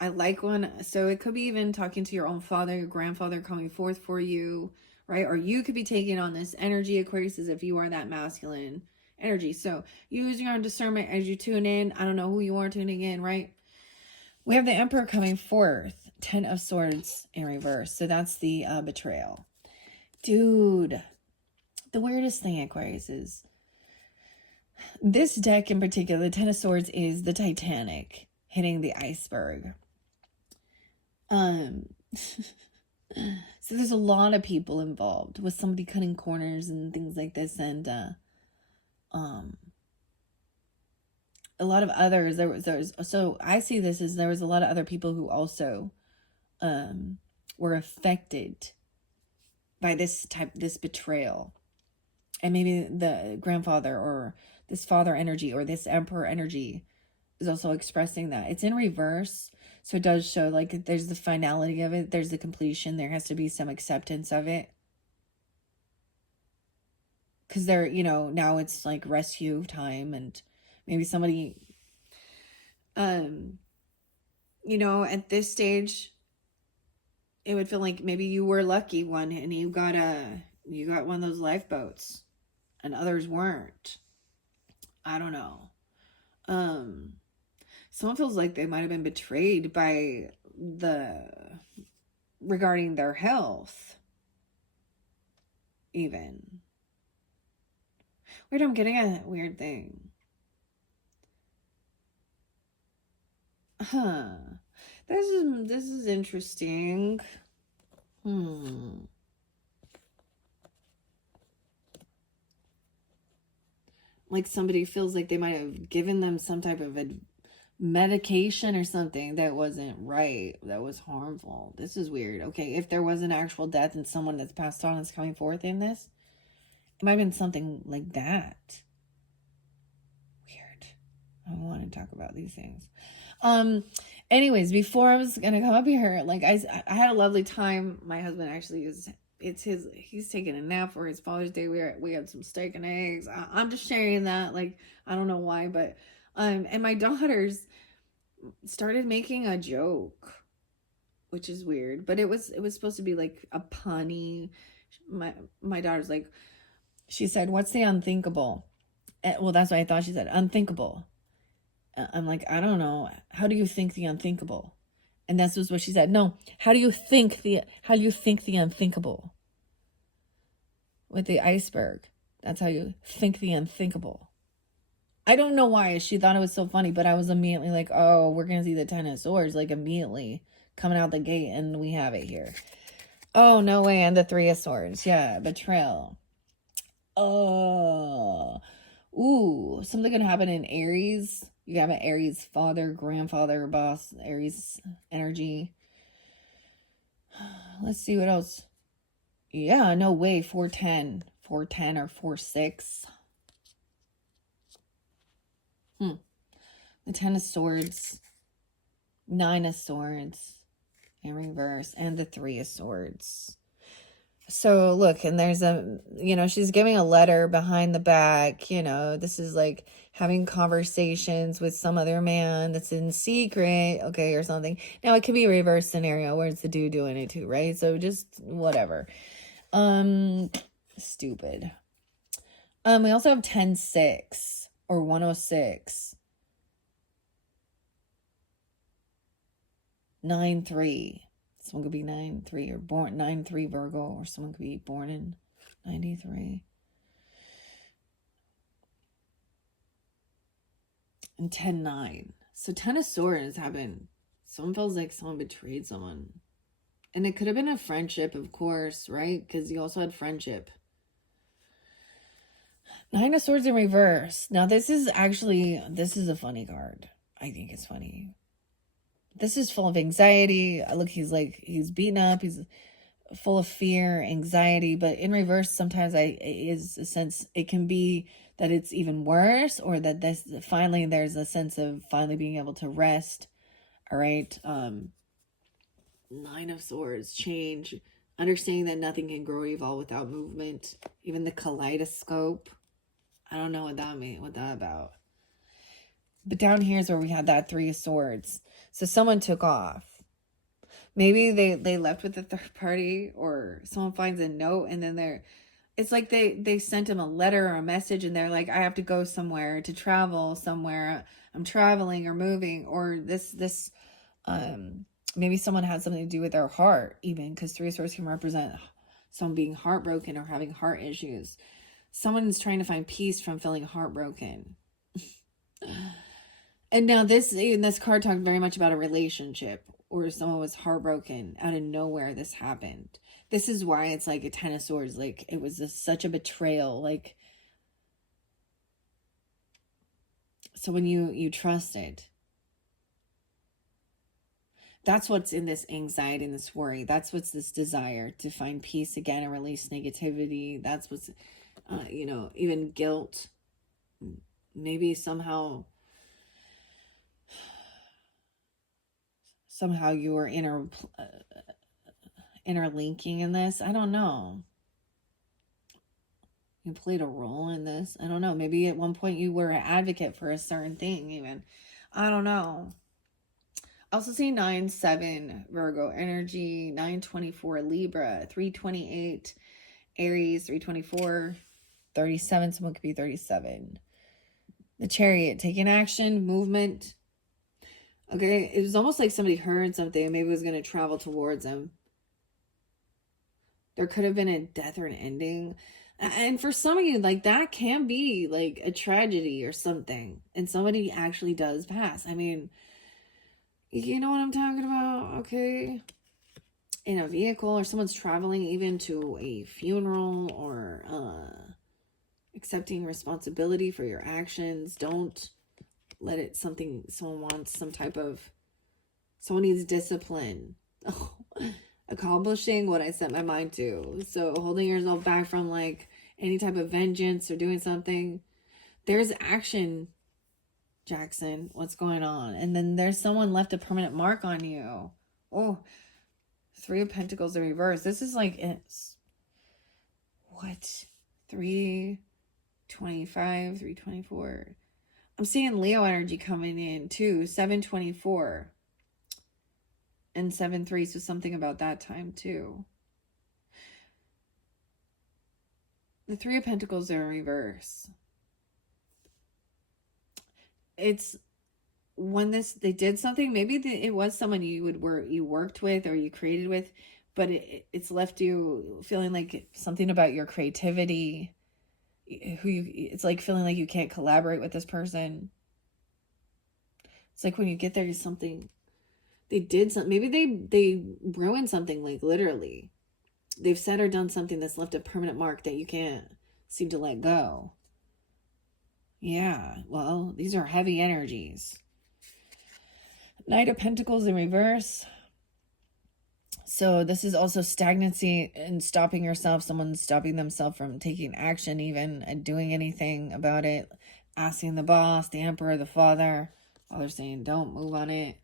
like one. So it could be even talking to your own father, your grandfather coming forth for you, right? Or you could be taking on this energy, Aquarius, as if you are that masculine energy. So use your own discernment as you tune in. I don't know who you are tuning in, right? We have the Emperor coming forth, 10 of Swords in reverse. So that's the betrayal. Dude, the weirdest thing, Aquarius, is this deck in particular, the 10 of Swords, is the Titanic hitting the iceberg. So there's a lot of people involved with somebody cutting corners and things like this, and a lot of others. So I see this as there was a lot of other people who also were affected by this betrayal, and maybe the grandfather or this father energy or this emperor energy is also expressing that. It's in reverse, so it does show like there's the finality of it, there's the completion, there has to be some acceptance of it, because they're, you know, now it's like rescue time, and maybe somebody you know, at this stage it would feel like maybe you were lucky one and you got one of those lifeboats and others weren't. I don't know. Someone feels like they might have been betrayed by regarding their health. Even. Weird, I'm getting a weird thing. Huh. This is interesting. Like somebody feels like they might have given them some type of medication or something that wasn't right, that was harmful. This is weird. Okay, if there was an actual death and someone that's passed on is coming forth in this, it might have been something like that. Weird. I want to talk about these things. Anyways, before I was gonna come up here, like I had a lovely time. My husband actually he's taking a nap for his Father's Day. We had some steak and eggs. I'm just sharing that. Like, I don't know why, but and my daughters started making a joke, which is weird, but it was supposed to be like a punny. My daughter's like, she said, "What's the unthinkable?" Well, that's what I thought she said, unthinkable. I'm like, I don't know. How do you think the unthinkable? And that's just what she said. No, how do you think the unthinkable? With the iceberg. That's how you think the unthinkable. I don't know why she thought it was so funny, but I was immediately like, oh, we're going to see the 10 of Swords, like immediately coming out the gate, and we have it here. Oh, no way. And the 3 of Swords. Yeah, betrayal. Oh. Ooh, something could happen in Aries. You have an Aries father, grandfather, boss, Aries energy. Let's see what else. Yeah, no way. 410 or 4-6. The 10 of Swords, 9 of Swords in reverse, and the 3 of Swords. So look, and there's she's giving a letter behind the back. This is like having conversations with some other man that's in secret, okay, or something. Now it could be a reverse scenario where it's the dude doing it too, right? So just whatever. Stupid. We also have 10-6 or 106. 9-3. Someone could be 9-3 or born 9-3 Virgo, or someone could be born in 93. And 10-9. So 10 of Swords happened. Someone feels like someone betrayed someone. And it could have been a friendship, of course, right? Because you also had friendship. 9 of Swords in reverse. Now this is a funny card. I think it's funny. This is full of anxiety. Look, he's beaten up. He's full of fear, anxiety. But in reverse, sometimes is a sense, it can be that it's even worse, or that there's a sense of finally being able to rest All right. Nine of Swords, change, understanding that nothing can grow or evolve without movement. Even the kaleidoscope. I don't know what that means, what that about. But down here is where we had that Three of Swords. So someone took off. Maybe they left with the third party, or someone finds a note and then it's like they sent him a letter or a message and they're like, I have to go somewhere, to travel somewhere. I'm traveling or moving, or this maybe someone had something to do with their heart, even, because Three of Swords can represent someone being heartbroken or having heart issues. Someone's trying to find peace from feeling heartbroken. And now this card talked very much about a relationship, or someone was heartbroken out of nowhere. This happened. This is why it's like a Ten of Swords. Like, it was such a betrayal. Like, someone you trusted. That's what's in this anxiety and this worry. That's what's this desire to find peace again and release negativity. That's what's, even guilt. Maybe somehow you were interlinking in this. I don't know. You played a role in this. I don't know. Maybe at one point you were an advocate for a certain thing even. I don't know. I also see 9-7 Virgo energy, 9-24 Libra, 3-28 Aries, 3-24, 37. Someone could be 37. The Chariot, taking action, movement. Okay, it was almost like somebody heard something and maybe was going to travel towards them. There could have been a death or an ending. And for some of you, like, that can be like a tragedy or something. And somebody actually does pass. I mean, you know what I'm talking about? Okay. In a vehicle, or someone's traveling even to a funeral, or accepting responsibility for your actions. Don't let it someone wants someone needs discipline. Oh, accomplishing what I set my mind to. So holding yourself back from like any type of vengeance or doing something. There's action, Jackson. What's going on? And then there's someone left a permanent mark on you. Oh, Three of Pentacles in reverse. This is like, it's what? 325, 324. I'm seeing Leo energy coming in too. 724 and 7-3. So something about that time too. The Three of Pentacles are in reverse. It's when they did something, maybe it was someone you worked with or you created with, but it's left you feeling like something about your creativity, it's like feeling like you can't collaborate with this person. It's like when you get there, something they did something, maybe they ruined something, like literally they've said or done something that's left a permanent mark that you can't seem to let go. Yeah, well, these are heavy energies. Knight of Pentacles in reverse. So this is also stagnancy and stopping yourself. Someone's stopping themselves from taking action even and doing anything about it. Asking the boss, the emperor, the father. While they're saying don't move on it.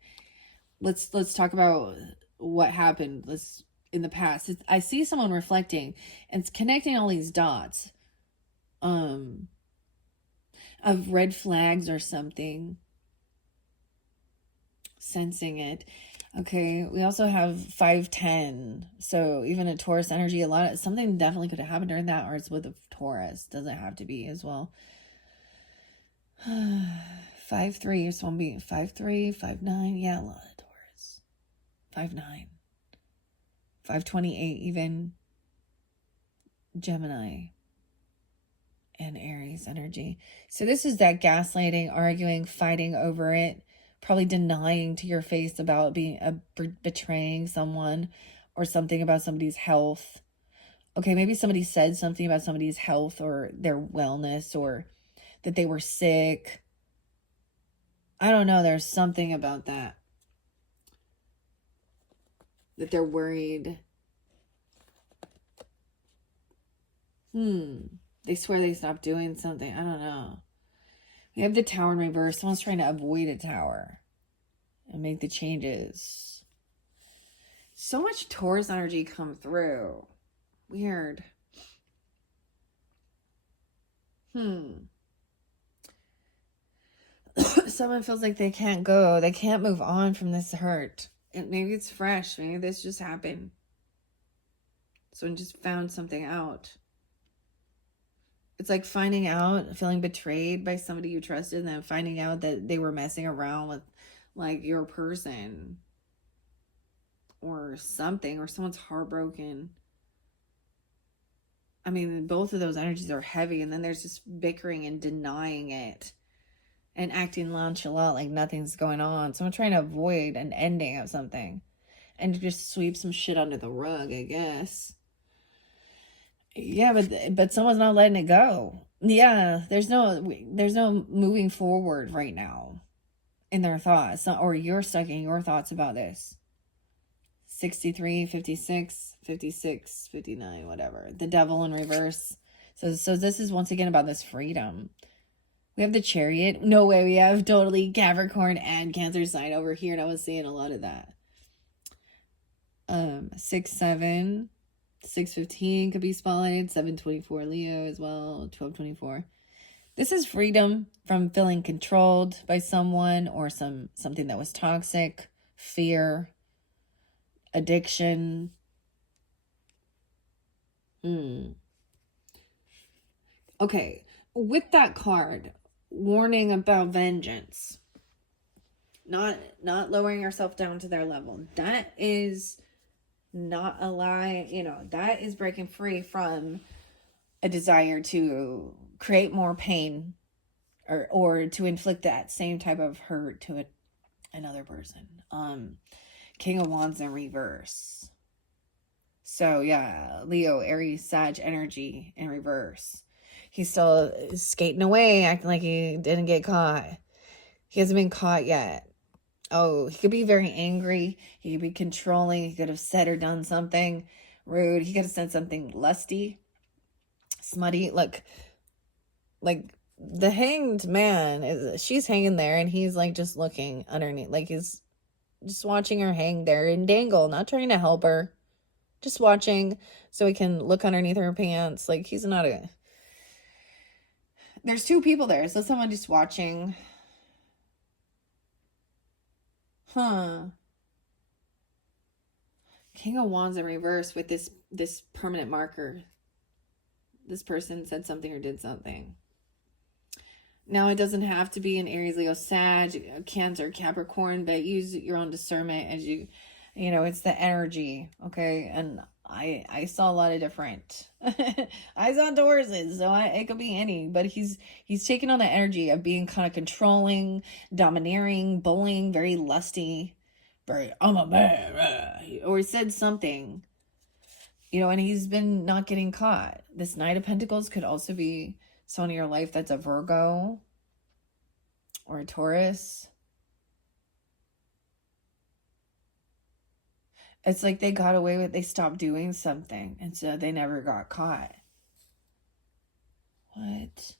Let's talk about what happened in the past. I see someone reflecting and it's connecting all these dots of red flags or something. Sensing it. Okay, we also have 5-10. So even a Taurus energy, something definitely could have happened during that, or it's with a Taurus. Doesn't have to be as well. 5-3, so I'm being 5-3, 5-9. Yeah, a lot of Taurus. 5-9. 5-28, even Gemini and Aries energy. So this is that gaslighting, arguing, fighting over it. Probably denying to your face about betraying someone, or something about somebody's health. Okay, maybe somebody said something about somebody's health or their wellness, or that they were sick. I don't know. There's something about that they're worried. They swear they stopped doing something. I don't know. We have the Tower in reverse. Someone's trying to avoid a tower. and make the changes. So much Taurus energy come through. Weird. Someone feels like they can't go. They can't move on from this hurt. Maybe it's fresh. Maybe this just happened. Someone just found something out. It's like finding out, feeling betrayed by somebody you trusted, and then finding out that they were messing around with like your person or something, or someone's heartbroken. I mean, both of those energies are heavy, and then there's just bickering and denying it and acting nonchalant like nothing's going on. So I'm trying to avoid an ending of something and just sweep some shit under the rug, I guess. Yeah, but someone's not letting it go. Yeah, there's no moving forward right now in their thoughts, or you're stuck in your thoughts about this. 63, 56, 56, 59, whatever. The devil in reverse. So this is once again about this freedom. We have the Chariot. No way, we have totally Capricorn and Cancer sign over here, and I was seeing a lot of that. 6, 7, 615 could be spotlighted. 724 Leo as well. 1224. This is freedom from feeling controlled by someone or something that was toxic, fear, addiction. Okay, with that card, warning about vengeance. Not lowering yourself down to their level. That is not a lie. You know, that is breaking free from a desire to create more pain or to inflict that same type of hurt to another person. King of Wands in reverse. So yeah, Leo, Aries, Sag energy in reverse. He's still skating away, acting like he didn't get caught. He hasn't been caught yet. Oh, he could be very angry. He could be controlling. He could have said or done something rude. He could have said something lusty, smutty. Look, like the hanged man, she's hanging there and he's like just looking underneath. Like he's just watching her hang there and dangle, not trying to help her. Just watching so he can look underneath her pants. Like he's not a... There's two people there. So someone just watching. King of Wands in reverse with this permanent marker. This person said something or did something. Now, it doesn't have to be an Aries, Leo, Sag, Cancer, Capricorn, but use your own discernment as you know, it's the energy, okay? And I saw a lot of different. I saw Tauruses, so it could be any, but he's taking on the energy of being kind of controlling, domineering, bullying, very lusty, very, I'm a man, or he said something, you know, and he's been not getting caught. This Knight of Pentacles could also be someone in your life that's a Virgo or a Taurus. It's like they got away with, they stopped doing something, and so they never got caught. What?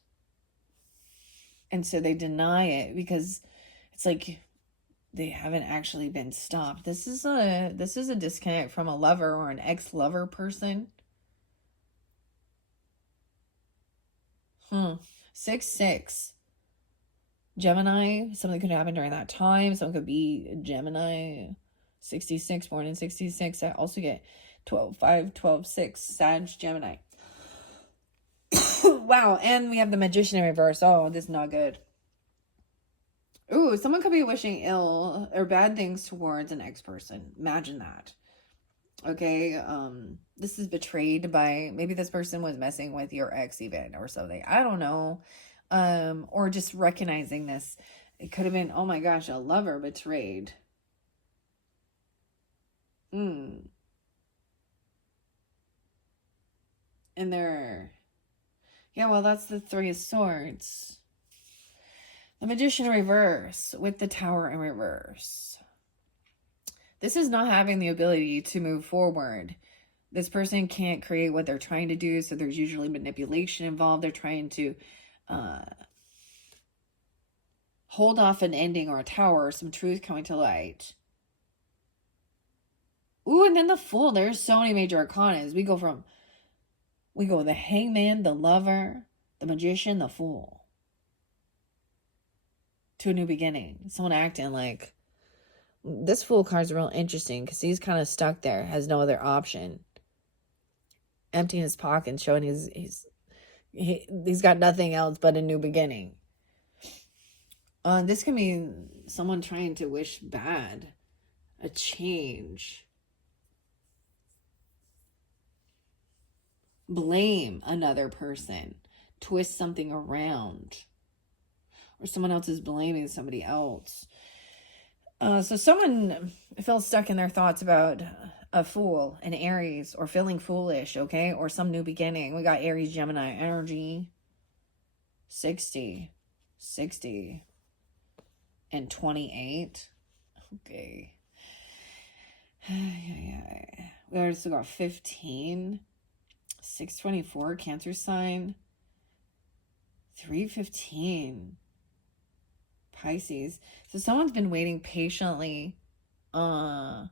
And so they deny it because it's like they haven't actually been stopped. This is a disconnect from a lover or an ex-lover person. 6-6. Gemini, something could happen during that time. Someone could be Gemini. 66, born in 66. I also get 12-5, 12-6, Sag, Gemini. Wow, and we have the Magician in reverse. Oh, this is not good. Ooh, someone could be wishing ill or bad things towards an ex-person. Imagine that. Okay, this is betrayed by, maybe this person was messing with your ex even or something. I don't know. Or just recognizing this. It could have been, oh my gosh, a lover betrayed. And they're, yeah, well, that's the Three of Swords. The Magician in reverse with the Tower in reverse. This is not having the ability to move forward. This person can't create what they're trying to do, so there's usually manipulation involved. They're trying to hold off an ending or a tower or some truth coming to light. Ooh, and then the Fool. There's so many major arcanas. We go the Hangman, the Lover, the Magician, the Fool. To a new beginning. Someone acting like... This Fool card's real interesting because he's kind of stuck there. Has no other option. Emptying his pocket and showing he's got nothing else but a new beginning. This can be someone trying to wish bad. A change. Blame another person. Twist something around. Or someone else is blaming somebody else. So someone feels stuck in their thoughts about a Fool, an Aries, or feeling foolish, okay? Or some new beginning. We got Aries, Gemini energy. 60, and 28. Okay. We also got 15. 624, Cancer sign. 315. Pisces. So someone's been waiting patiently for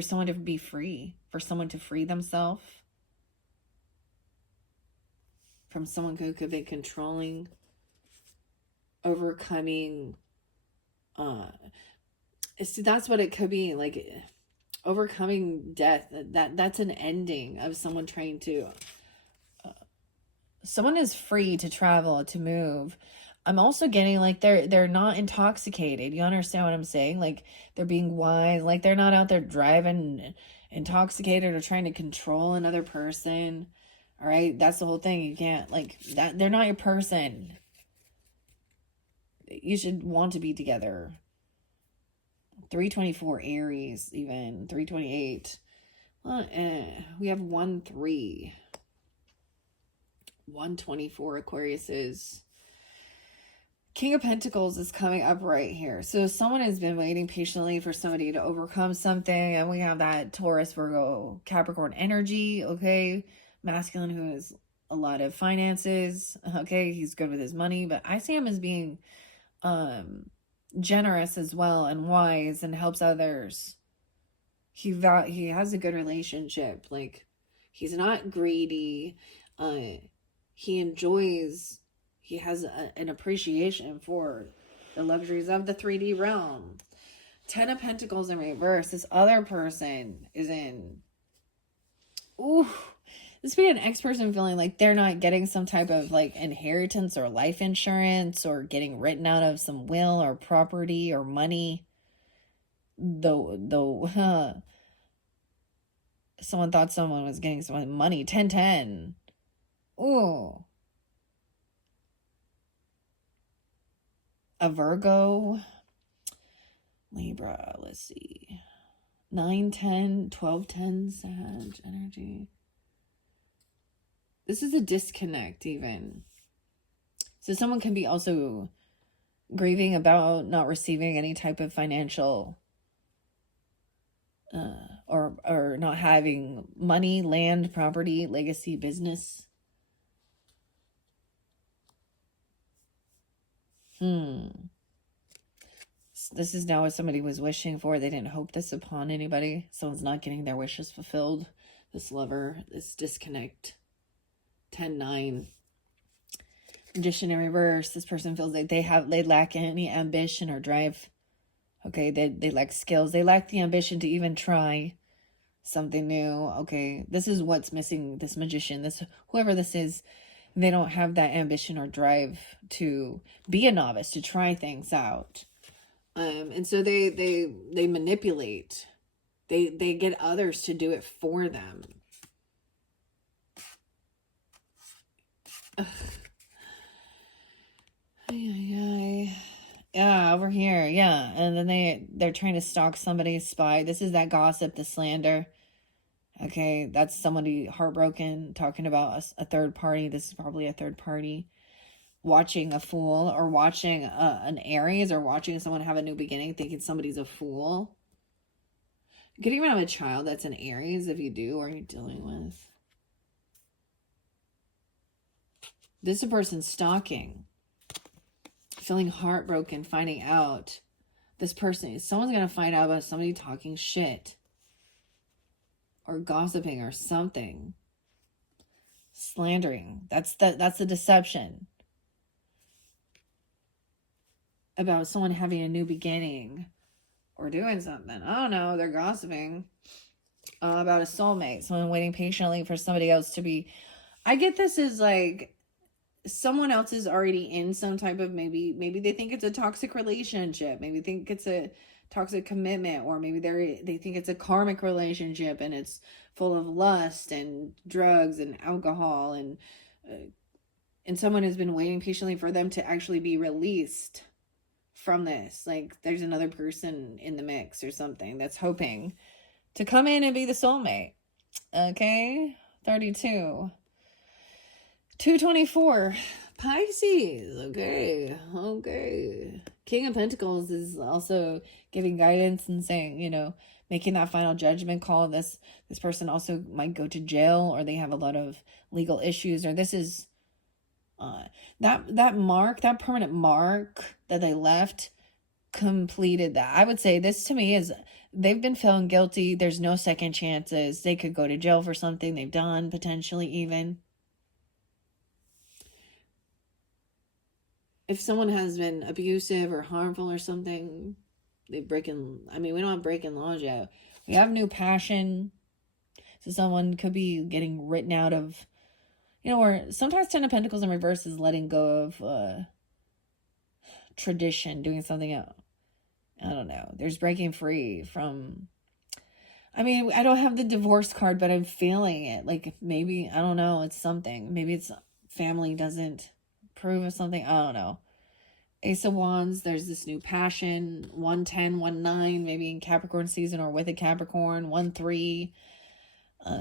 someone to be free, for someone to free themselves from someone who could be controlling, overcoming. See, that's what it could be, like overcoming death. That's an ending of someone trying to. Someone is free to travel, to move. I'm also getting like they're not intoxicated. You understand what I'm saying? Like they're being wise. Like they're not out there driving intoxicated or trying to control another person. All right, that's the whole thing. You can't like that. They're not your person. You should want to be together. 324 Aries, even 328. Well, we have 1-3. 124 Aquarius is. King of Pentacles is coming up right here. So someone has been waiting patiently for somebody to overcome something. And we have that Taurus, Virgo, Capricorn energy. Okay. Masculine who has a lot of finances. Okay. He's good with his money. But I see him as being generous as well and wise and helps others. He has a good relationship. Like he's not greedy. He enjoys... He has an appreciation for the luxuries of the 3D realm. 10 of Pentacles in reverse. This other person is in... Ooh. This would be an ex-person feeling like they're not getting some type of like inheritance or life insurance or getting written out of some will or property or money. Though someone thought someone was getting some money. 10-10. Ooh. A Virgo, Libra, let's see, 9-10, 12-10, Sag energy. This is a disconnect even. So someone can be also grieving about not receiving any type of financial or not having money, land, property, legacy, business. This is now what somebody was wishing for. They didn't hope this upon anybody. Someone's not getting their wishes fulfilled. This Lover, this disconnect. 10-9. Magician in reverse. This person feels like they lack any ambition or drive. Okay, they lack skills. They lack the ambition to even try something new. Okay, this is what's missing. This magician, this whoever this is. They don't have that ambition or drive to be a novice, to try things out. And so they manipulate. They get others to do it for them. Yeah, over here. Yeah. And then they're trying to stalk somebody, spy. This is that gossip, the slander. Okay, that's somebody heartbroken, talking about a third party. This is probably a third party. Watching a Fool or watching an Aries or watching someone have a new beginning, thinking somebody's a fool. You could even have a child that's an Aries if you do, or you're dealing with. This is a person stalking. feeling heartbroken, finding out this person, someone's going to find out about somebody talking shit or gossiping or something. Slandering. That's the deception. About someone having a new beginning or doing something. I don't know. They're gossiping about a soulmate. Someone waiting patiently for somebody else to be. I get this as like someone else is already in some type of, maybe they think it's a toxic relationship. Maybe think it's a toxic commitment, or maybe they think it's a karmic relationship and it's full of lust and drugs and alcohol, and someone has been waiting patiently for them to actually be released from this. Like there's another person in the mix or something that's hoping to come in and be the soulmate. Okay, 32. 224. Pisces. Okay. King of Pentacles is also giving guidance and saying, you know, making that final judgment call. This person also might go to jail, or they have a lot of legal issues, or this is that mark, that permanent mark that they left completed that. I would say this to me is they've been feeling guilty. There's no second chances. They could go to jail for something they've done, potentially even. If someone has been abusive or harmful or something, we don't have breaking laws yet. We have new passion. So someone could be getting written out of, you know, or sometimes Ten of Pentacles in reverse is letting go of tradition, doing something else. I don't know. There's breaking free from, I don't have the divorce card, but I'm feeling it. Like maybe, I don't know, it's something. Maybe it's family doesn't approve of something. I don't know. Ace of Wands, there's this new passion. 110, 19, maybe in Capricorn season or with a Capricorn. 13.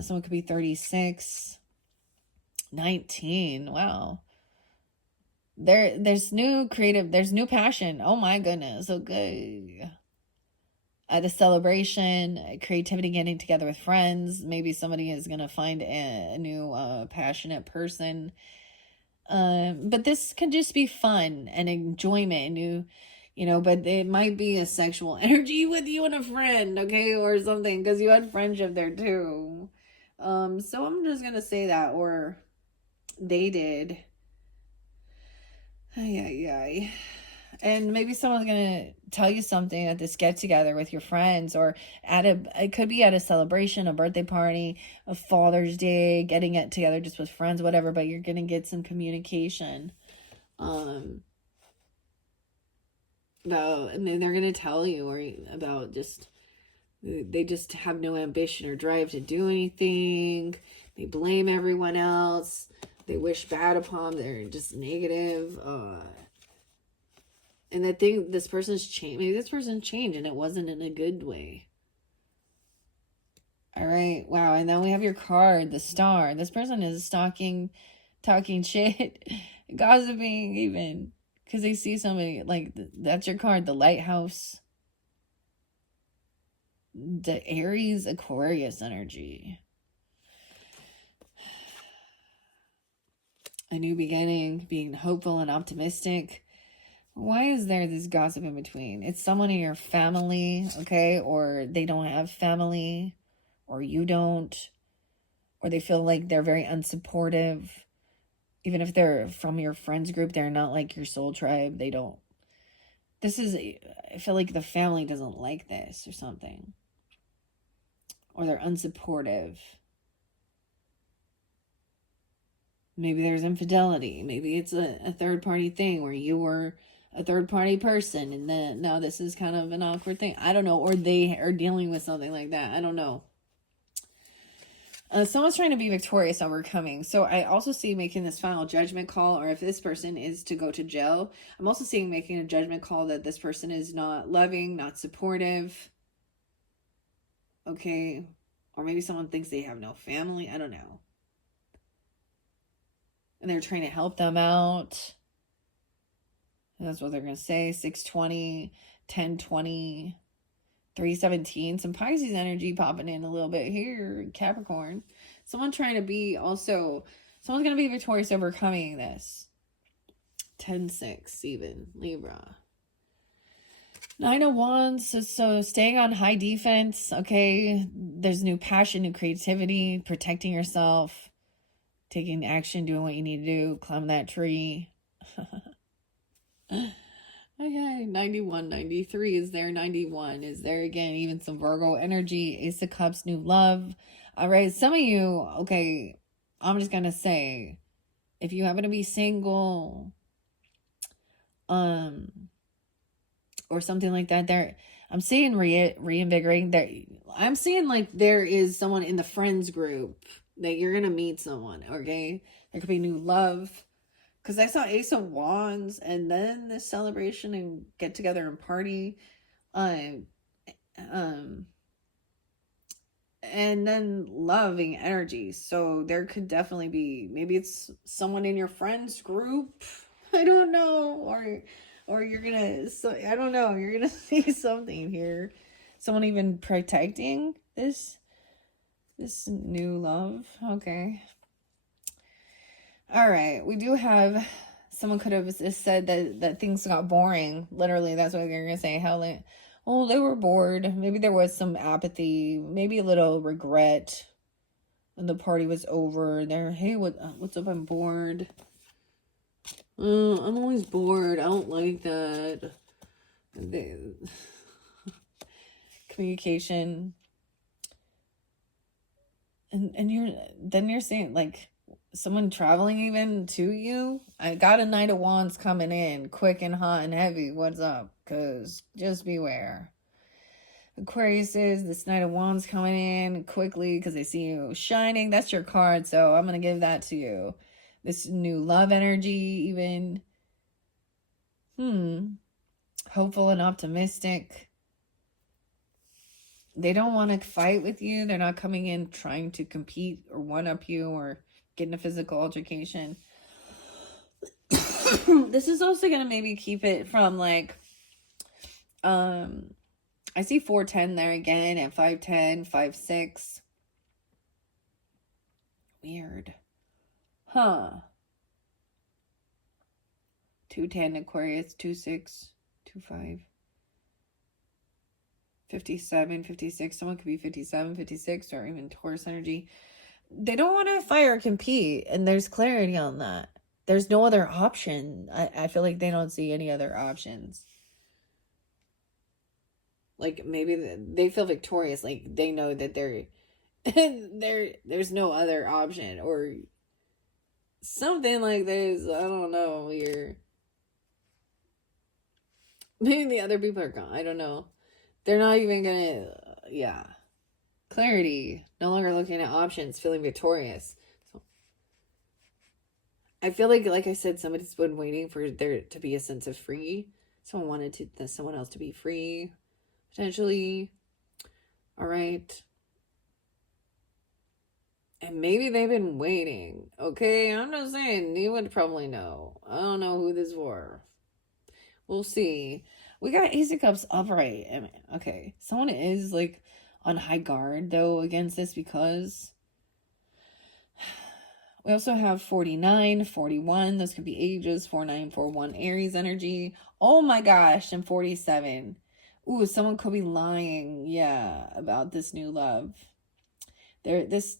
Someone could be 36. 19. Wow. There's new creative, there's new passion. Oh my goodness. Okay. At a celebration, creativity, getting together with friends. Maybe somebody is going to find a new passionate person. But this can just be fun and enjoyment, you know, but it might be a sexual energy with you and a friend, okay, or something, because you had friendship there too. So I'm just gonna say that, or they did. Ay. And maybe someone's gonna tell you something at this get together with your friends, or it could be at a celebration, a birthday party, a Father's Day, getting it together just with friends, whatever, but you're gonna get some communication. And they're gonna tell you about just, they just have no ambition or drive to do anything. They blame everyone else. They wish bad upon, they're just negative. And I think this person's changed. Maybe this person's changed and it wasn't in a good way. All right. Wow. And then we have your card, the Star. This person is talking shit, gossiping even. Because they see somebody, like, that's your card, the Lighthouse. The Aries, Aquarius energy. A new beginning, being hopeful and optimistic. Why is there this gossip in between? It's someone in your family, okay? Or they don't have family, or you don't, or they feel like they're very unsupportive. Even if they're from your friends group, they're not like your soul tribe. They don't. I feel like the family doesn't like this or something. Or they're unsupportive. Maybe there's infidelity. Maybe it's a third-party thing where you were a third-party person, and then now this is kind of an awkward thing. I don't know. Or they are dealing with something like that. I don't know. Someone's trying to be victorious, overcoming. So I also see making this final judgment call, or if this person is to go to jail, I'm also seeing making a judgment call that this person is not loving, not supportive. Okay. Or maybe someone thinks they have no family. I don't know. And they're trying to help them out. That's what they're going to say. 620, 1020, 317. Some Pisces energy popping in a little bit here. Capricorn. Someone trying to be also, someone's going to be victorious overcoming this. 10-6 even, Libra. 9 of Wands, so staying on high defense, okay? There's new passion, new creativity, protecting yourself, taking action, doing what you need to do, climbing that tree. Okay, 91, 93 is there, 91 is there again, even some Virgo energy, Ace of Cups, new love. All right, some of you, okay, I'm just gonna say, if you happen to be single, or something like that, there, I'm seeing reinvigorating there. I'm seeing like there is someone in the friends group that you're gonna meet someone, okay? There could be new love. Because I saw Ace of Wands and then this celebration and get together and party. And then loving energy. So there could definitely be, maybe it's someone in your friends group. I don't know. Or you're gonna, so I don't know. You're gonna see something here. Someone even protecting this new love. Okay. All right, we do have, someone could have said that things got boring. Literally, that's what they're going to say. Hell, oh, they were bored. Maybe there was some apathy, maybe a little regret when the party was over. They're, hey, what's up? I'm bored. I'm always bored. I don't like that. Communication. And you're saying, like, someone traveling even to you. I got a Knight of Wands coming in quick and hot and heavy. What's up? Because just beware. Aquarius is this Knight of Wands coming in quickly because they see you shining. That's your card, so I'm going to give that to you. This new love energy even. Hopeful and optimistic. They don't want to fight with you. They're not coming in trying to compete or one-up you or get in a physical altercation. This is also going to maybe keep it from like, I see 410 there again and 510, 56. Weird. Huh. 210 Aquarius, 26, 25. 57, 56. Someone could be 57, 56, or even Taurus energy. They don't want to fight or compete, and there's clarity on that. There's no other option. I feel like they don't see any other options. Like, maybe they feel victorious. Like, they know that there's no other option. Or something like this. I don't know. Maybe the other people are gone. I don't know. They're not even gonna... Yeah. Clarity. No longer looking at options. Feeling victorious. So, I feel like I said, somebody's been waiting for there to be a sense of free. Someone wanted someone else to be free. Potentially. All right. And maybe they've been waiting. Okay, I'm just saying, you would probably know. I don't know who this for. We'll see. We got Ace of Cups upright. I mean, okay, someone is like on high guard though against this, because we also have 49, 41. Those could be ages. 4941 Aries energy. Oh my gosh, and 47. Ooh, someone could be lying, yeah, about this new love. This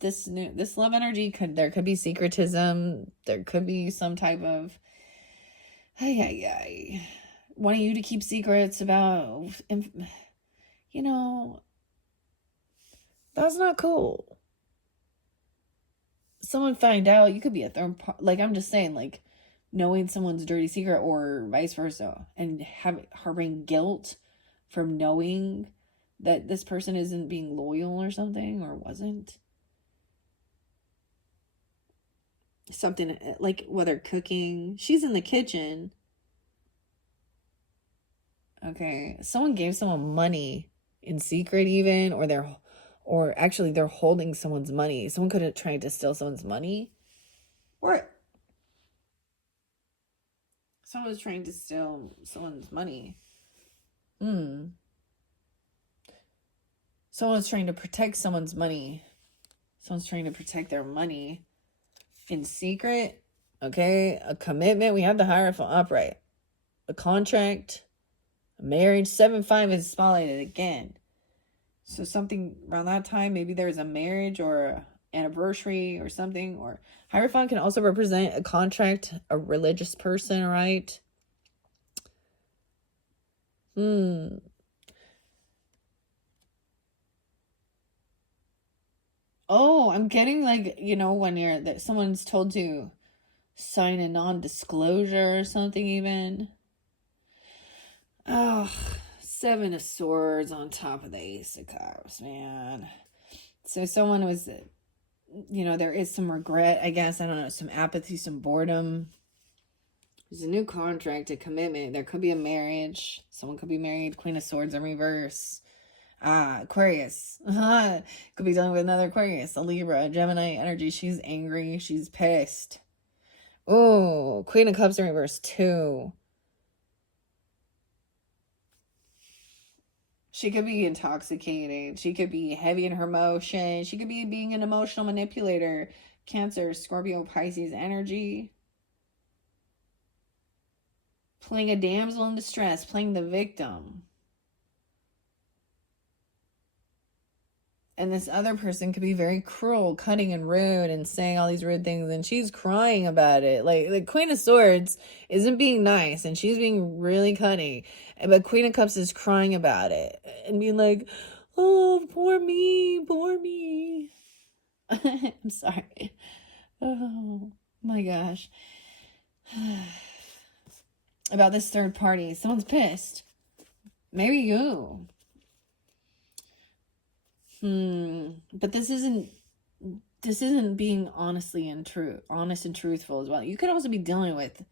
love energy there could be secretism. There could be some type of wanting you to keep secrets about, you know, that's not cool. Someone find out, you could be a third party. Like, I'm just saying, like, knowing someone's dirty secret or vice versa, and harboring guilt from knowing that this person isn't being loyal or something, or wasn't. Something like, whether cooking, she's in the kitchen. Okay, someone gave someone money in secret even, or actually they're holding someone's money. Someone could have tried to steal someone's money, or someone was trying to steal someone's money. Someone's trying to protect someone's money. Someone's trying to protect their money in secret. Okay, a commitment. We have the Hierophant upright. A contract, a marriage. 7-5 is spotlighted again. So something around that time, maybe there's a marriage or a anniversary or something. Or Hierophant can also represent a contract, a religious person, right? Oh, I'm getting like, when that someone's told to sign a non-disclosure or something even. Oh, 7 of Swords on top of the Ace of Cups, man. So someone was, there is some regret, I guess. I don't know, some apathy, some boredom. There's a new contract, a commitment. There could be a marriage. Someone could be married. Queen of Swords in reverse. Aquarius. Could be dealing with another Aquarius, a Libra, a Gemini energy. She's angry. She's pissed. Oh, Queen of Cups in reverse too. She could be intoxicated. She could be heavy in her emotion. She could be being an emotional manipulator. Cancer, Scorpio, Pisces energy. Playing a damsel in distress. Playing the victim. And this other person could be very cruel, cutting and rude, and saying all these rude things, and she's crying about it. Like Queen of Swords isn't being nice, and she's being really cutting. But Queen of Cups is crying about it and being like, "Oh, poor me, poor me." I'm sorry. Oh my gosh. About this third party. Someone's pissed. Maybe you. But this isn't being honest and truthful as well. You could also be dealing with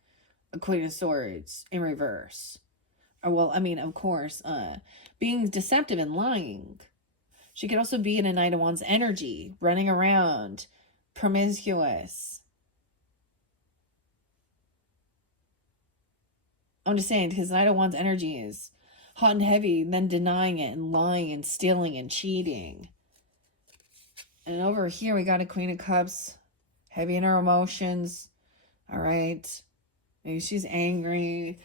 a Queen of Swords in reverse. Or, well, I mean, of course, being deceptive and lying. She could also be in a Knight of Wands energy, running around, promiscuous. I'm just saying, because Knight of Wands energy is hot and heavy, then denying it and lying and stealing and cheating. And over here, we got a Queen of Cups, heavy in her emotions. All right. Maybe she's angry,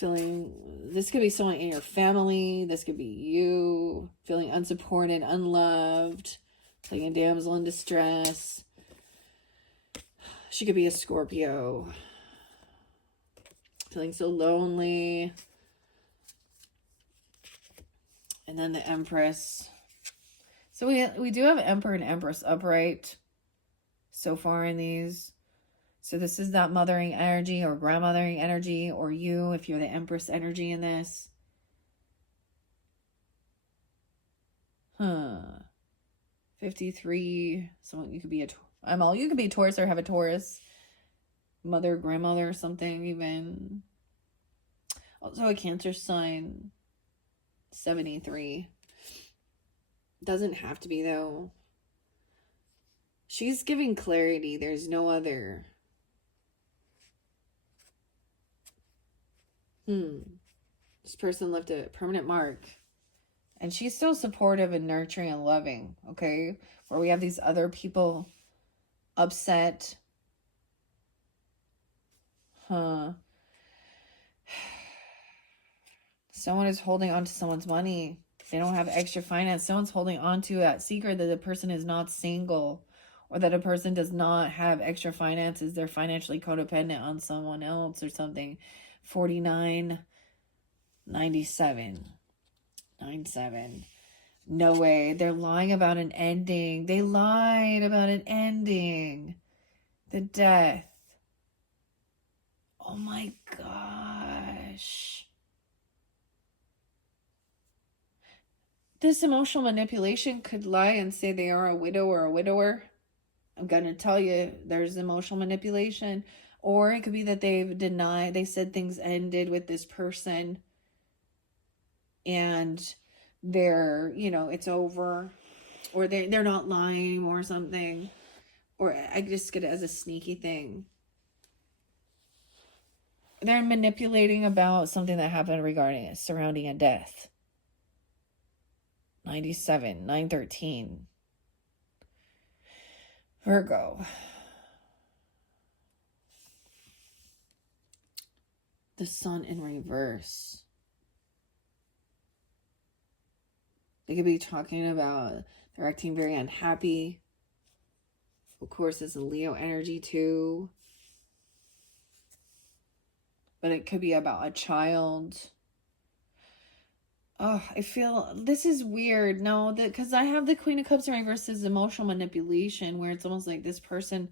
this could be someone in your family. This could be you feeling unsupported, unloved, playing a damsel in distress. She could be a Scorpio, feeling so lonely. And then the Empress. So we do have Emperor and Empress upright so far in these. So this is that mothering energy or grandmothering energy, or you if you're the Empress energy in this. 53. Someone, you could be you could be a Taurus or have a Taurus. Mother, grandmother, or something even. Also a Cancer sign. 73. Doesn't have to be though. She's giving clarity. There's no other. This person left a permanent mark. And she's still supportive and nurturing and loving, okay? Where we have these other people upset. Someone is holding on to someone's money. They don't have extra finance. Someone's holding on to that secret that the person is not single, or that a person does not have extra finances. They're financially codependent on someone else or something. 49, 97. 97. No way. They're lying about an ending. They lied about an ending. The Death. Oh my gosh. This emotional manipulation could lie and say they are a widow or a widower. I'm going to tell you, there's emotional manipulation. Or it could be that they said things ended with this person. And they're, it's over. Or they're not lying or something. Or I just get it as a sneaky thing. They're manipulating about something that happened surrounding a death. 97, 913. Virgo. The Sun in reverse. They could be talking about they're acting very unhappy. Of course, it's a Leo energy too. But it could be about a child. Oh, I feel this is weird. No, because I have the Queen of Cups in reverse as emotional manipulation, where it's almost like this person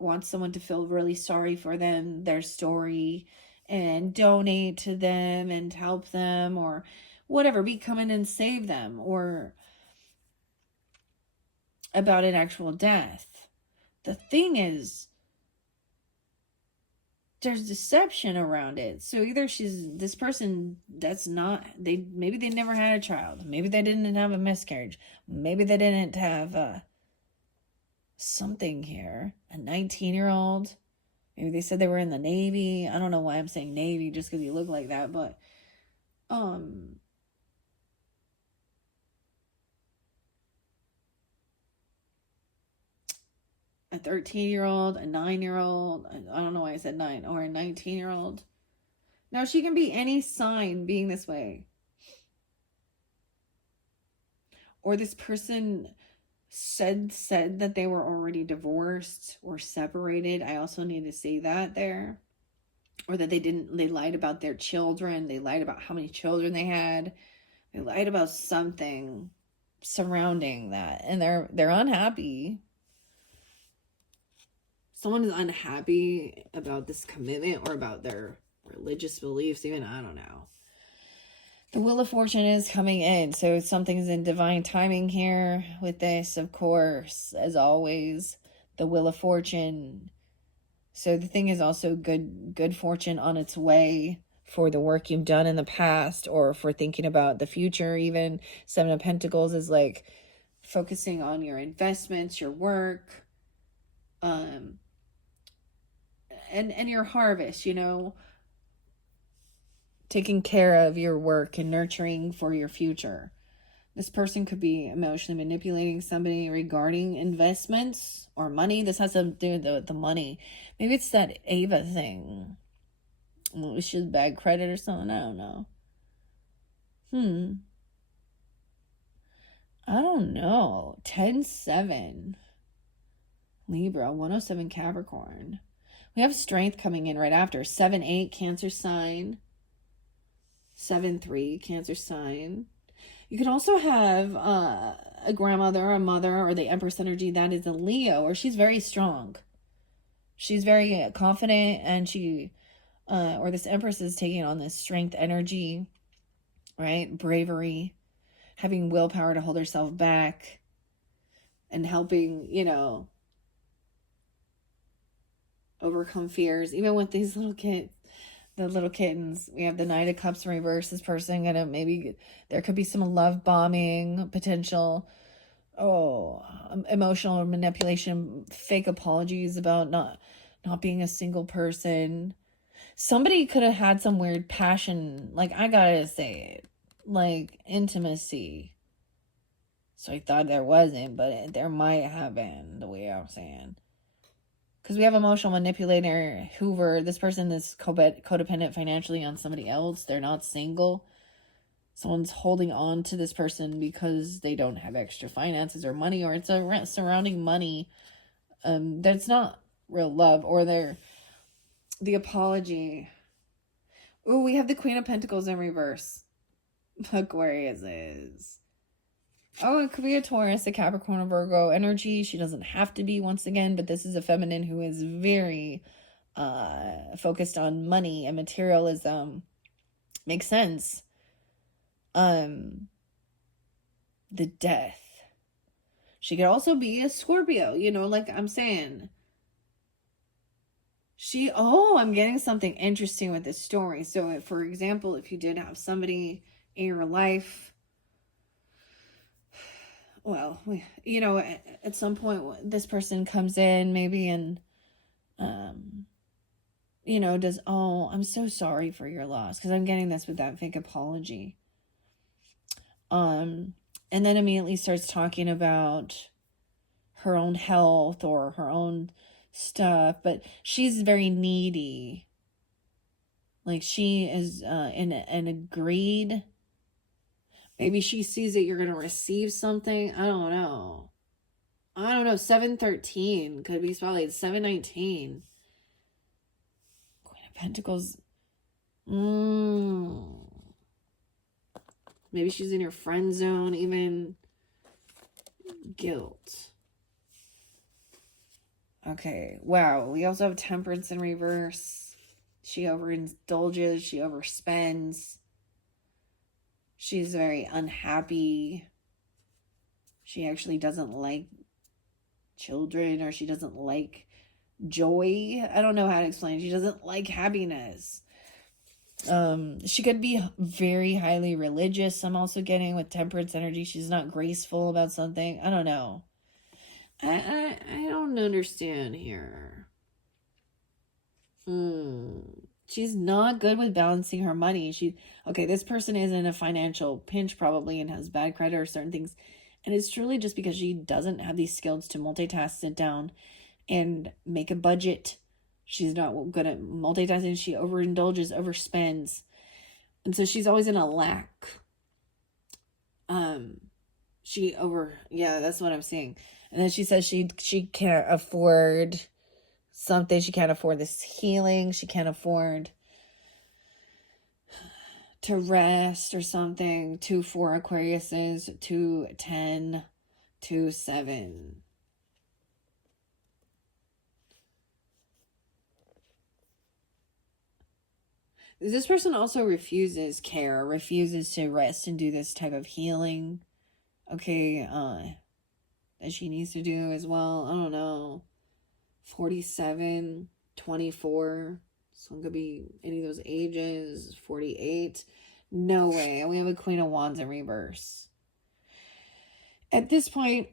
wants someone to feel really sorry for them, their story, and donate to them and help them or whatever, come in and save them, or about an actual death. The thing is, there's deception around it. So either this person that's not, maybe they never had a child. Maybe they didn't have a miscarriage. Maybe they didn't have something here. A 19-year-old. Maybe they said they were in the Navy. I don't know why I'm saying Navy just because you look like that, but a 13-year-old, a 9-year-old, I don't know why I said 9, or a 19-year-old. Now, she can be any sign being this way. Or this person said that they were already divorced or separated. I also need to say that there. Or that they lied about their children. They lied about how many children they had. They lied about something surrounding that. And they're unhappy. Someone is unhappy about this commitment or about their religious beliefs, even, I don't know. The Wheel of Fortune is coming in, so something's in divine timing here with this, of course, as always. The Wheel of Fortune. So the thing is also good fortune on its way for the work you've done in the past, or for thinking about the future even. Seven of Pentacles is like focusing on your investments, your work, and your harvest, taking care of your work and nurturing for your future. This person could be emotionally manipulating somebody regarding investments or money. This has something to do with the money. Maybe it's that Ava thing. Maybe she's bad credit or something. I don't know. I don't know. 10-7. Libra. 107 Capricorn. We have strength coming in right after. 7-8 Cancer sign. 7-3 Cancer sign. You could also have a grandmother, a mother, or the Empress energy that is a Leo, or she's very strong. She's very confident, and or this Empress is taking on this strength energy, right? Bravery, having willpower to hold herself back, and helping, overcome fears, even with these little kids. The little kittens. We have the Knight of Cups in reverse. This person there could be some love bombing potential. Emotional manipulation, fake apologies about not being a single person. Somebody could have had some weird passion, like, I gotta say it, like intimacy. So I thought there wasn't, but there might have been, the way I'm saying. Because we have emotional manipulator, Hoover. This person is codependent financially on somebody else. They're not single. Someone's holding on to this person because they don't have extra finances or money, or it's a surrounding money. That's not real love, or the apology. Oh, we have the Queen of Pentacles in reverse. Aquarius is. Oh, it could be a Taurus, a Capricorn, a Virgo energy. She doesn't have to be, once again, but this is a feminine who is very focused on money and materialism. Makes sense. The Death. She could also be a Scorpio, like I'm saying. I'm getting something interesting with this story. So, for example, if you did have somebody in your life, well, at some point this person comes in maybe and, does, I'm so sorry for your loss. Because I'm getting this with that fake apology. And then immediately starts talking about her own health or her own stuff. But she's very needy. Like she is in an agreed. Maybe she sees that you're going to receive something. I don't know. 713 could be spotlight. 719. Queen of Pentacles. Maybe she's in your friend zone, even. Guilt. Okay, wow. We also have Temperance in reverse. She overindulges. She overspends. She's very unhappy. She actually doesn't like children, or she doesn't like joy. I don't know how to explain. She doesn't like happiness. She could be very highly religious. I'm also getting with Temperance energy. She's not graceful about something. I don't know. I don't understand here. She's not good with balancing her money. Okay, this person is in a financial pinch probably and has bad credit or certain things. And it's truly just because she doesn't have these skills to multitask, sit down and make a budget. She's not good at multitasking. She overindulges, overspends. And so she's always in a lack. Yeah, that's what I'm seeing. And then she says she can't afford something. She can't afford this healing. She can't afford to rest or something. 2-4 Aquariuses, 2-10, 2-7. This person also refuses care, refuses to rest and do this type of healing. Okay, that she needs to do as well. I don't know. 47, 24. Someone could be any of those ages. 48. No way. We have a Queen of Wands in reverse. At this point,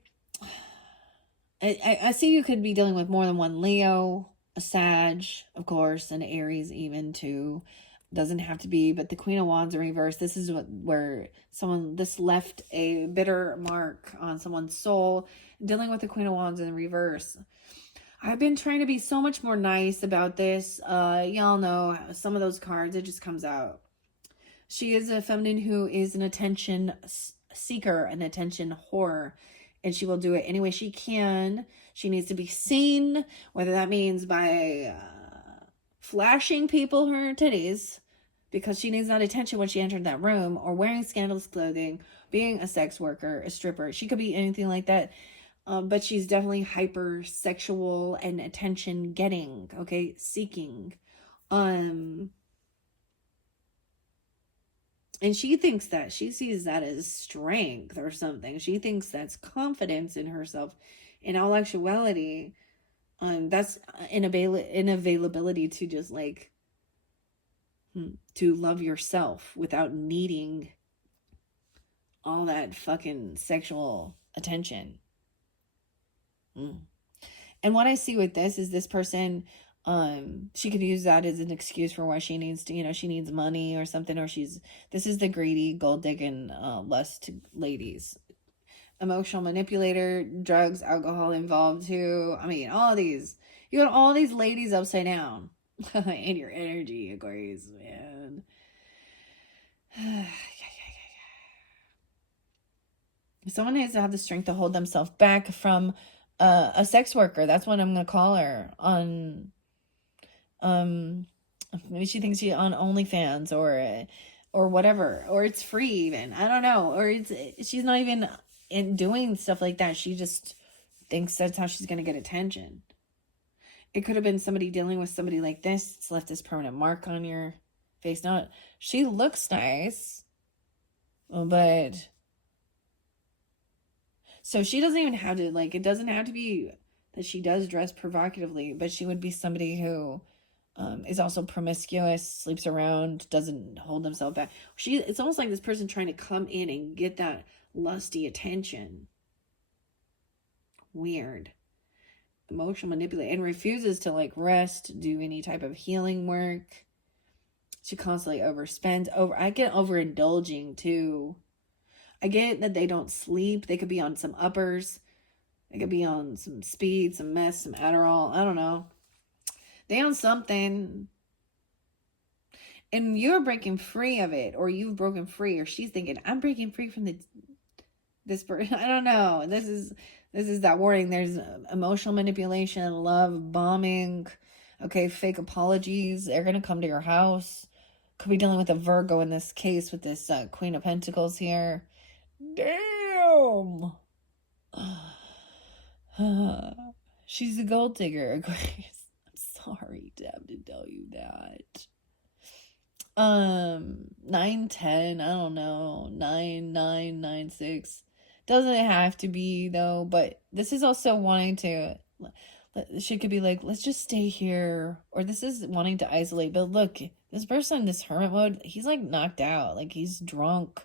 I see you could be dealing with more than one Leo, a Sag, of course, an Aries even too. Doesn't have to be, but the Queen of Wands in reverse, this is where this left a bitter mark on someone's soul. Dealing with the Queen of Wands in reverse. I've been trying to be so much more nice about this. Y'all know some of those cards, it just comes out. She is a feminine who is an attention seeker, an attention whore, and she will do it any way she can. She needs to be seen, whether that means by flashing people her titties, because she needs that attention when she entered that room, or wearing scandalous clothing, being a sex worker, a stripper. She could be anything like that. But she's definitely hypersexual and attention getting, okay, seeking. And she thinks that, she sees that as strength or something. She thinks that's confidence in herself. In all actuality, that's inavailability to just like, to love yourself without needing all that fucking sexual attention. And what I see with this is this person, she could use that as an excuse for why she needs to, she needs money or something, or this is the greedy, gold digging, lust ladies. Emotional manipulator, drugs, alcohol involved too. I mean, all of these, you got all these ladies upside down in your energy, Aquarius, man. Someone needs to have the strength to hold themselves back from a sex worker. That's what I'm gonna call her. On maybe she thinks she's on OnlyFans or whatever, or it's free even. I don't know. Or she's not even in doing stuff like that. She just thinks that's how she's gonna get attention. It could have been somebody dealing with somebody like this. It's left this permanent mark on your face. Not, she looks nice, but so she doesn't even have to, like, it doesn't have to be that she does dress provocatively, but she would be somebody who is also promiscuous, sleeps around, doesn't hold themselves back. It's almost like this person trying to come in and get that lusty attention. Weird. Emotional manipulator, and refuses to like rest, do any type of healing work. She constantly overspends. I get overindulging too. I get that they don't sleep. They could be on some uppers. They could be on some speed, some meth, some Adderall. I don't know. They on something. And you're breaking free of it, or you've broken free, or she's thinking, I'm breaking free from this person. I don't know. This is that warning. There's emotional manipulation, love bombing, okay, fake apologies. They're gonna come to your house. Could be dealing with a Virgo in this case with this Queen of Pentacles here. Damn. She's a gold digger, Aquarius. I'm sorry to have to tell you that. 9, 10, I don't know, 9, 9, 9, 6. Doesn't have to be though, but this is also wanting to, she could be like, let's just stay here, or this is wanting to isolate. But look, this person in this hermit mode, he's like knocked out, like he's drunk,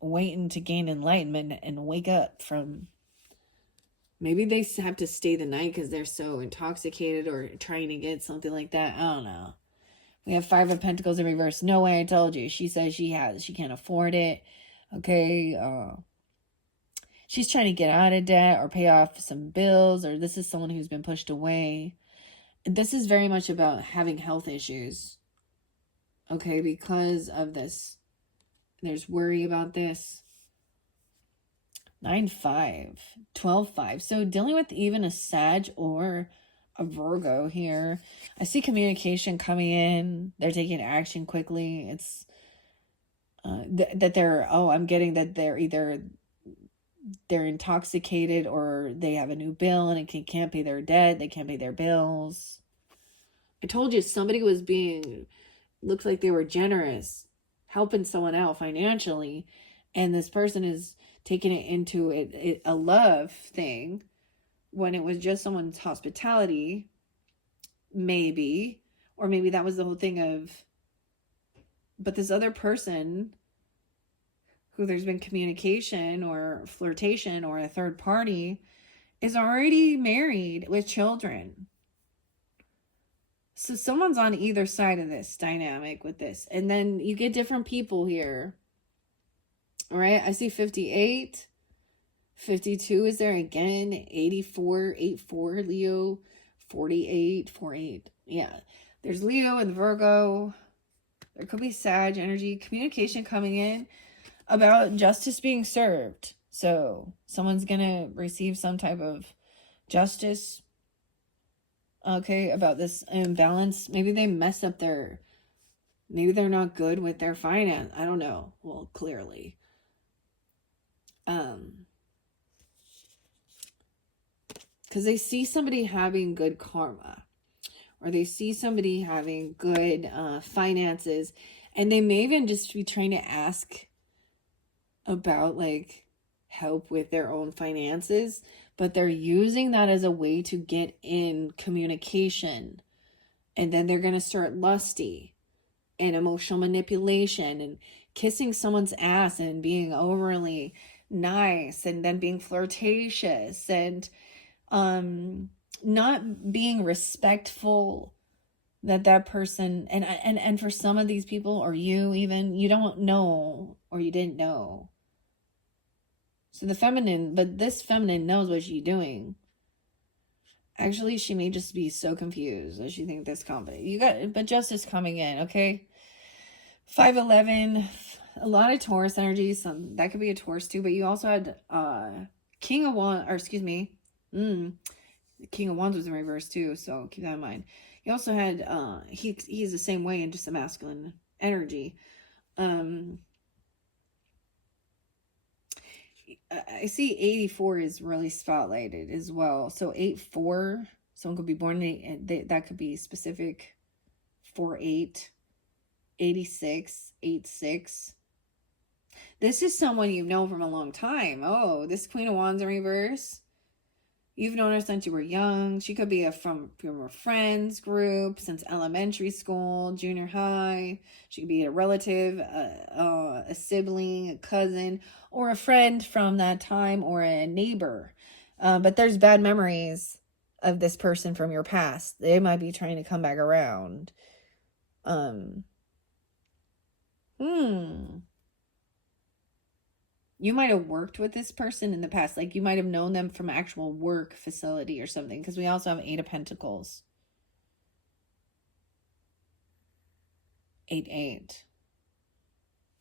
waiting to gain enlightenment and wake up from, maybe they have to stay the night because they're so intoxicated or trying to get something like that. I don't know. We have 5 of Pentacles in reverse. No way, I told you. She says she can't afford it. Okay. She's trying to get out of debt or pay off some bills, or this is someone who's been pushed away. This is very much about having health issues. Okay, because of this. There's worry about this. 9, 5, 12, 5. So dealing with even a Sag or a Virgo here. I see communication coming in. They're taking action quickly. It's that they're, I'm getting that they're either they're intoxicated or they have a new bill and it can't pay their debt. They can't pay their bills. I told you somebody was looks like they were generous, helping someone out financially. And this person is taking it into a love thing when it was just someone's hospitality, maybe. Or maybe that was the whole thing of, but this other person who there's been communication or flirtation or a third party is already married with children. So someone's on either side of this dynamic with this. And then you get different people here. All right, I see 58. 52 is there again. 84, 84, Leo. 48, 48. Yeah, there's Leo and Virgo. There could be Sag energy. Communication coming in about justice being served. So someone's going to receive some type of justice. Okay, about this imbalance. Maybe they mess up maybe they're not good with their finance. I don't know. Well, clearly. Because they see somebody having good karma, or they see somebody having good finances, and they may even just be trying to ask about like help with their own finances, but they're using that as a way to get in communication. And then they're going to start lusty and emotional manipulation and kissing someone's ass and being overly nice and then being flirtatious and not being respectful that person, and for some of these people, or you even, you don't know, or you didn't know. So the feminine, but this feminine knows what she's doing. Actually, she may just be so confused that she thinks that's confident. But justice coming in, okay? 511, a lot of Taurus energy. That could be a Taurus too, but you also had King of Wands, or excuse me, King of Wands was in reverse too, so keep that in mind. You also had, he's the same way in just a masculine energy. I see 84 is really spotlighted as well. So 84, someone could be born that could be specific. 48, 86, 86. This is someone you've known from a long time. Oh, this Queen of Wands in reverse. You've known her since you were young. She could be from a friends group since elementary school, junior high. She could be a relative, a sibling, a cousin, or a friend from that time, or a neighbor. But there's bad memories of this person from your past. They might be trying to come back around. You might have worked with this person in the past. Like you might have known them from actual work facility or something. Because we also have 8 of Pentacles. 8-8.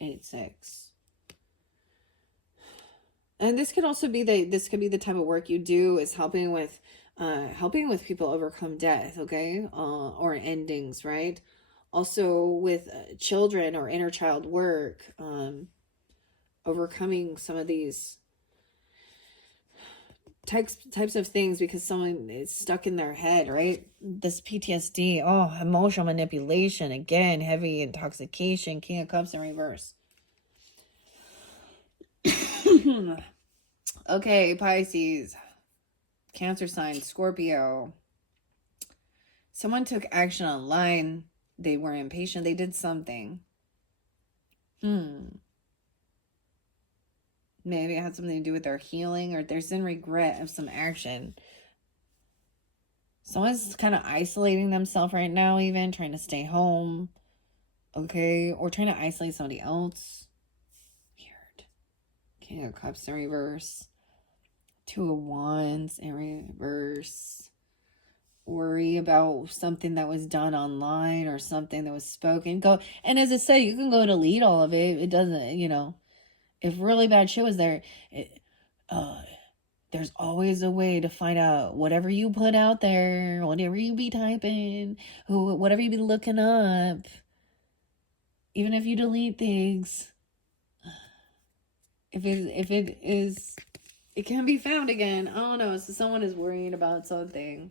8-6. And this could also be the type of work you do, is helping with people overcome death, okay? Or endings, right? Also with children or inner child work, overcoming some of these types of things because someone is stuck in their head, right? This PTSD, emotional manipulation, again, heavy intoxication, King of Cups in reverse. Okay, Pisces, Cancer sign, Scorpio. Someone took action online. They were impatient. They did something. Maybe it had something to do with their healing, or there's in regret of some action. Someone's kind of isolating themselves right now, even trying to stay home. Okay, or trying to isolate somebody else. Weird. King of Cups in reverse. 2 of Wands in reverse. Worry about something that was done online or something that was spoken. Go, and as I say, you can go delete all of it. It doesn't, if really bad shit was there, there's always a way to find out whatever you put out there, whatever you be typing, whatever you be looking up. Even if you delete things, if it is, it can be found again. I don't know. So someone is worrying about something.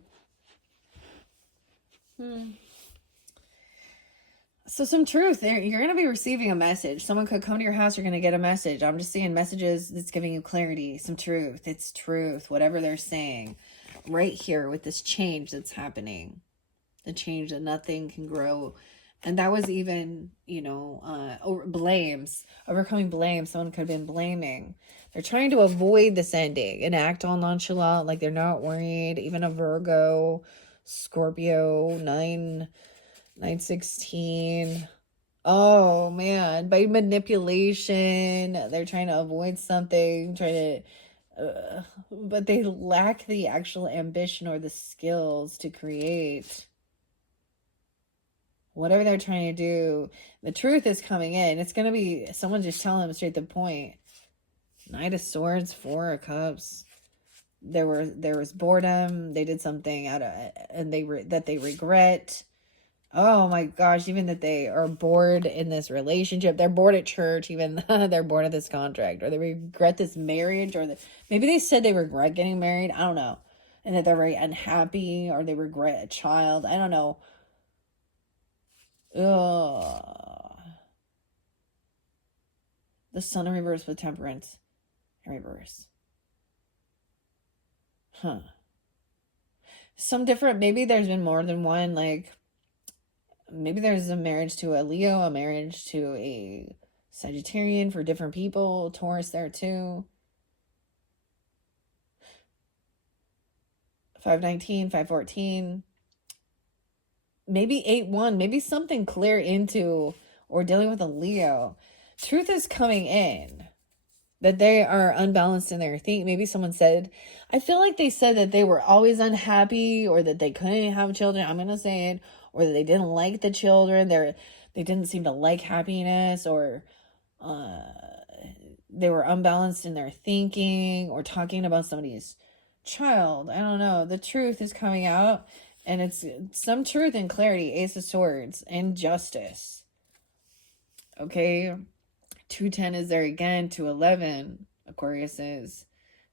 So some truth there. You're going to be receiving a message. Someone could come to your house. You're going to get a message. I'm just seeing messages that's giving you clarity, some truth. It's truth, whatever they're saying right here with this change that's happening, the change that nothing can grow. And that was even, blames, overcoming blame. Someone could have been blaming. They're trying to avoid this ending and act all nonchalant, like they're not worried. Even a Virgo, Scorpio, 9/16. Oh man, by manipulation, they're trying to avoid something, but they lack the actual ambition or the skills to create whatever they're trying to do. The truth is coming in. It's going to be someone just telling them straight to the point. Knight of Swords, 4 of Cups. There was boredom. They did something that they regret. Oh my gosh, even that they are bored in this relationship. They're bored at church, even they're bored of this contract, or they regret this marriage, or maybe they said they regret getting married. I don't know. And that they're very unhappy, or they regret a child. I don't know. Ugh. The Sun in reverse with Temperance in reverse. Some different, maybe there's been more than one, like maybe there's a marriage to a Leo, a marriage to a Sagittarian for different people, Taurus there too. 5/19, 5/14. Maybe 8/1, maybe something clear into or dealing with a Leo. Truth is coming in that they are unbalanced in their thinking. Maybe someone said, I feel like they said that they were always unhappy, or that they couldn't have children. I'm going to say it. Or that they didn't like the children. They didn't seem to like happiness, or they were unbalanced in their thinking, or talking about somebody's child. I don't know. The truth is coming out. And it's some truth and clarity. Ace of Swords and justice. Okay. 210 is there again. 211. Aquarius is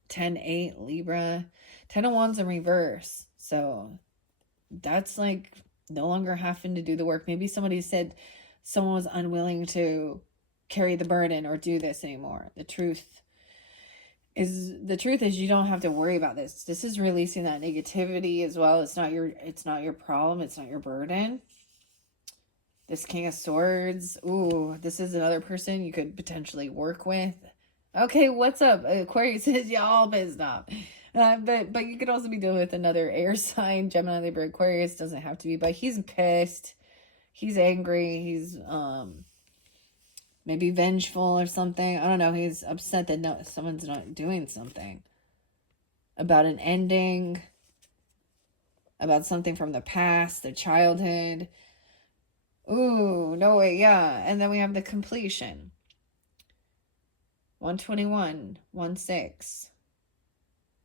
10/8. Libra. 10 of Wands in reverse. So that's like no longer having to do the work. Maybe somebody said someone was unwilling to carry the burden or do this anymore. The truth is you don't have to worry about this. This is releasing that negativity as well. It's not your problem. It's not your burden. This King of Swords. Ooh, this is another person you could potentially work with. Okay, what's up? Aquarius says y'all pissed off. But you could also be dealing with another air sign, Gemini, Libra, Aquarius. Doesn't have to be, but he's pissed. He's angry. He's maybe vengeful or something. I don't know. He's upset that someone's not doing something about an ending, about something from the past, the childhood. Ooh, no way, yeah. And then we have the completion. 121, 16.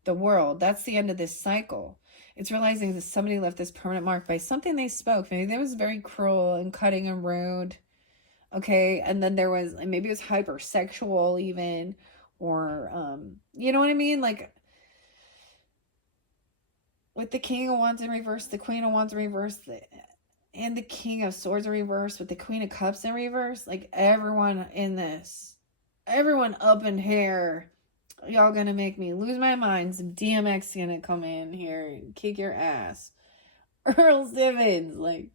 The world. That's the end of this cycle. It's realizing that somebody left this permanent mark by something they spoke. Maybe that was very cruel and cutting and rude. Okay. And then there was, maybe it was hypersexual even, or, you know what I mean? Like, with the King of Wands in reverse, the Queen of Wands in reverse, and the King of Swords in reverse, with the Queen of Cups in reverse, like everyone in this, everyone up in here, y'all gonna make me lose my mind. Some DMX gonna come in here and kick your ass. Earl Simmons, like,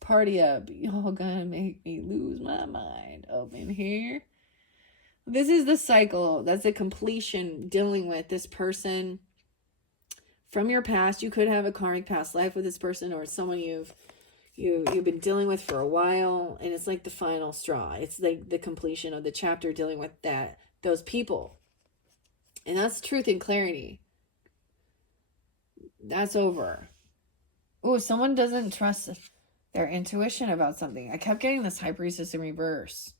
party up. Y'all gonna make me lose my mind up in here. This is the cycle. That's the completion, dealing with this person from your past. You could have a karmic past life with this person, or someone you've been dealing with for a while, and it's like the final straw. It's like the completion of the chapter dealing with those people. And that's truth and clarity. That's over. Oh, someone doesn't trust their intuition about something. I kept getting this High Priestess in reverse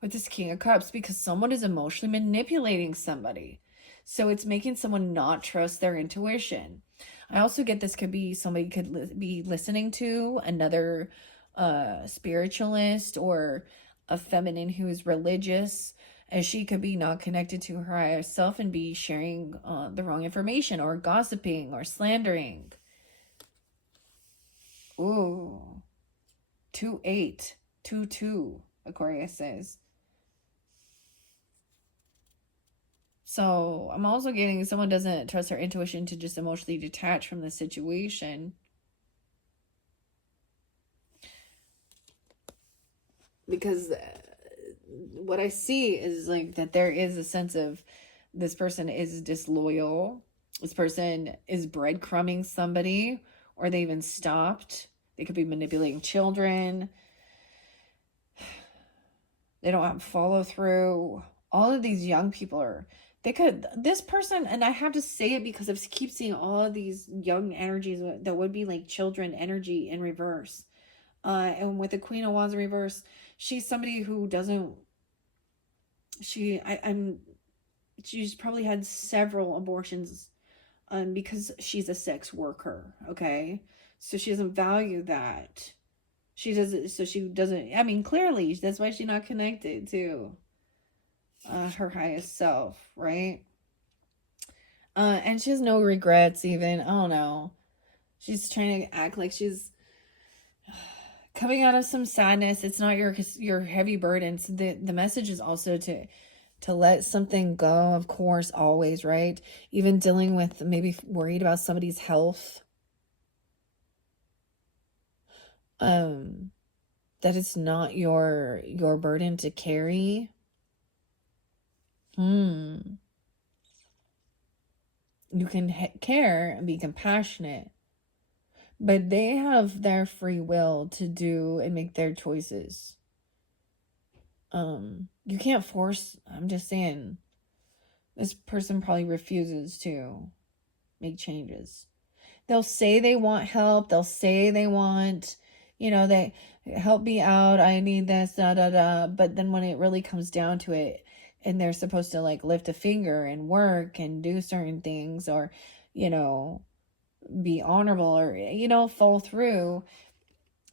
with this King of Cups, because someone is emotionally manipulating somebody. So it's making someone not trust their intuition. I also get this could be somebody could be listening to another spiritualist or a feminine who is religious, and she could be not connected to her higher self and be sharing the wrong information, or gossiping or slandering. Ooh. 2-8. 2-2, Aquarius says. So I'm also getting someone doesn't trust their intuition to just emotionally detach from the situation. Because what I see is like that there is a sense of this person is disloyal. This person is breadcrumbing somebody, or they even stopped. They could be manipulating children. They don't have follow through. All of these young people are, this person, and I have to say it because I keep seeing all of these young energies that would be like children energy in reverse. And with the Queen of Wands in reverse, she's somebody who doesn't, she's probably had several abortions because she's a sex worker, okay? So she doesn't value that. I mean, clearly, that's why she's not connected to her highest self, right? And she has no regrets even. I don't know. She's trying to act like she's coming out of some sadness. It's not your heavy burdens. The message is also to let something go, of course, always, right? Even dealing with maybe worried about somebody's health. That it's not your burden to carry. You can care and be compassionate, but they have their free will to do and make their choices. You can't force, I'm just saying, this person probably refuses to make changes. They'll say they want help. They'll say they want, they help me out. I need this, da, da, da. But then when it really comes down to it, and they're supposed to like lift a finger and work and do certain things, or, be honorable, or, fall through,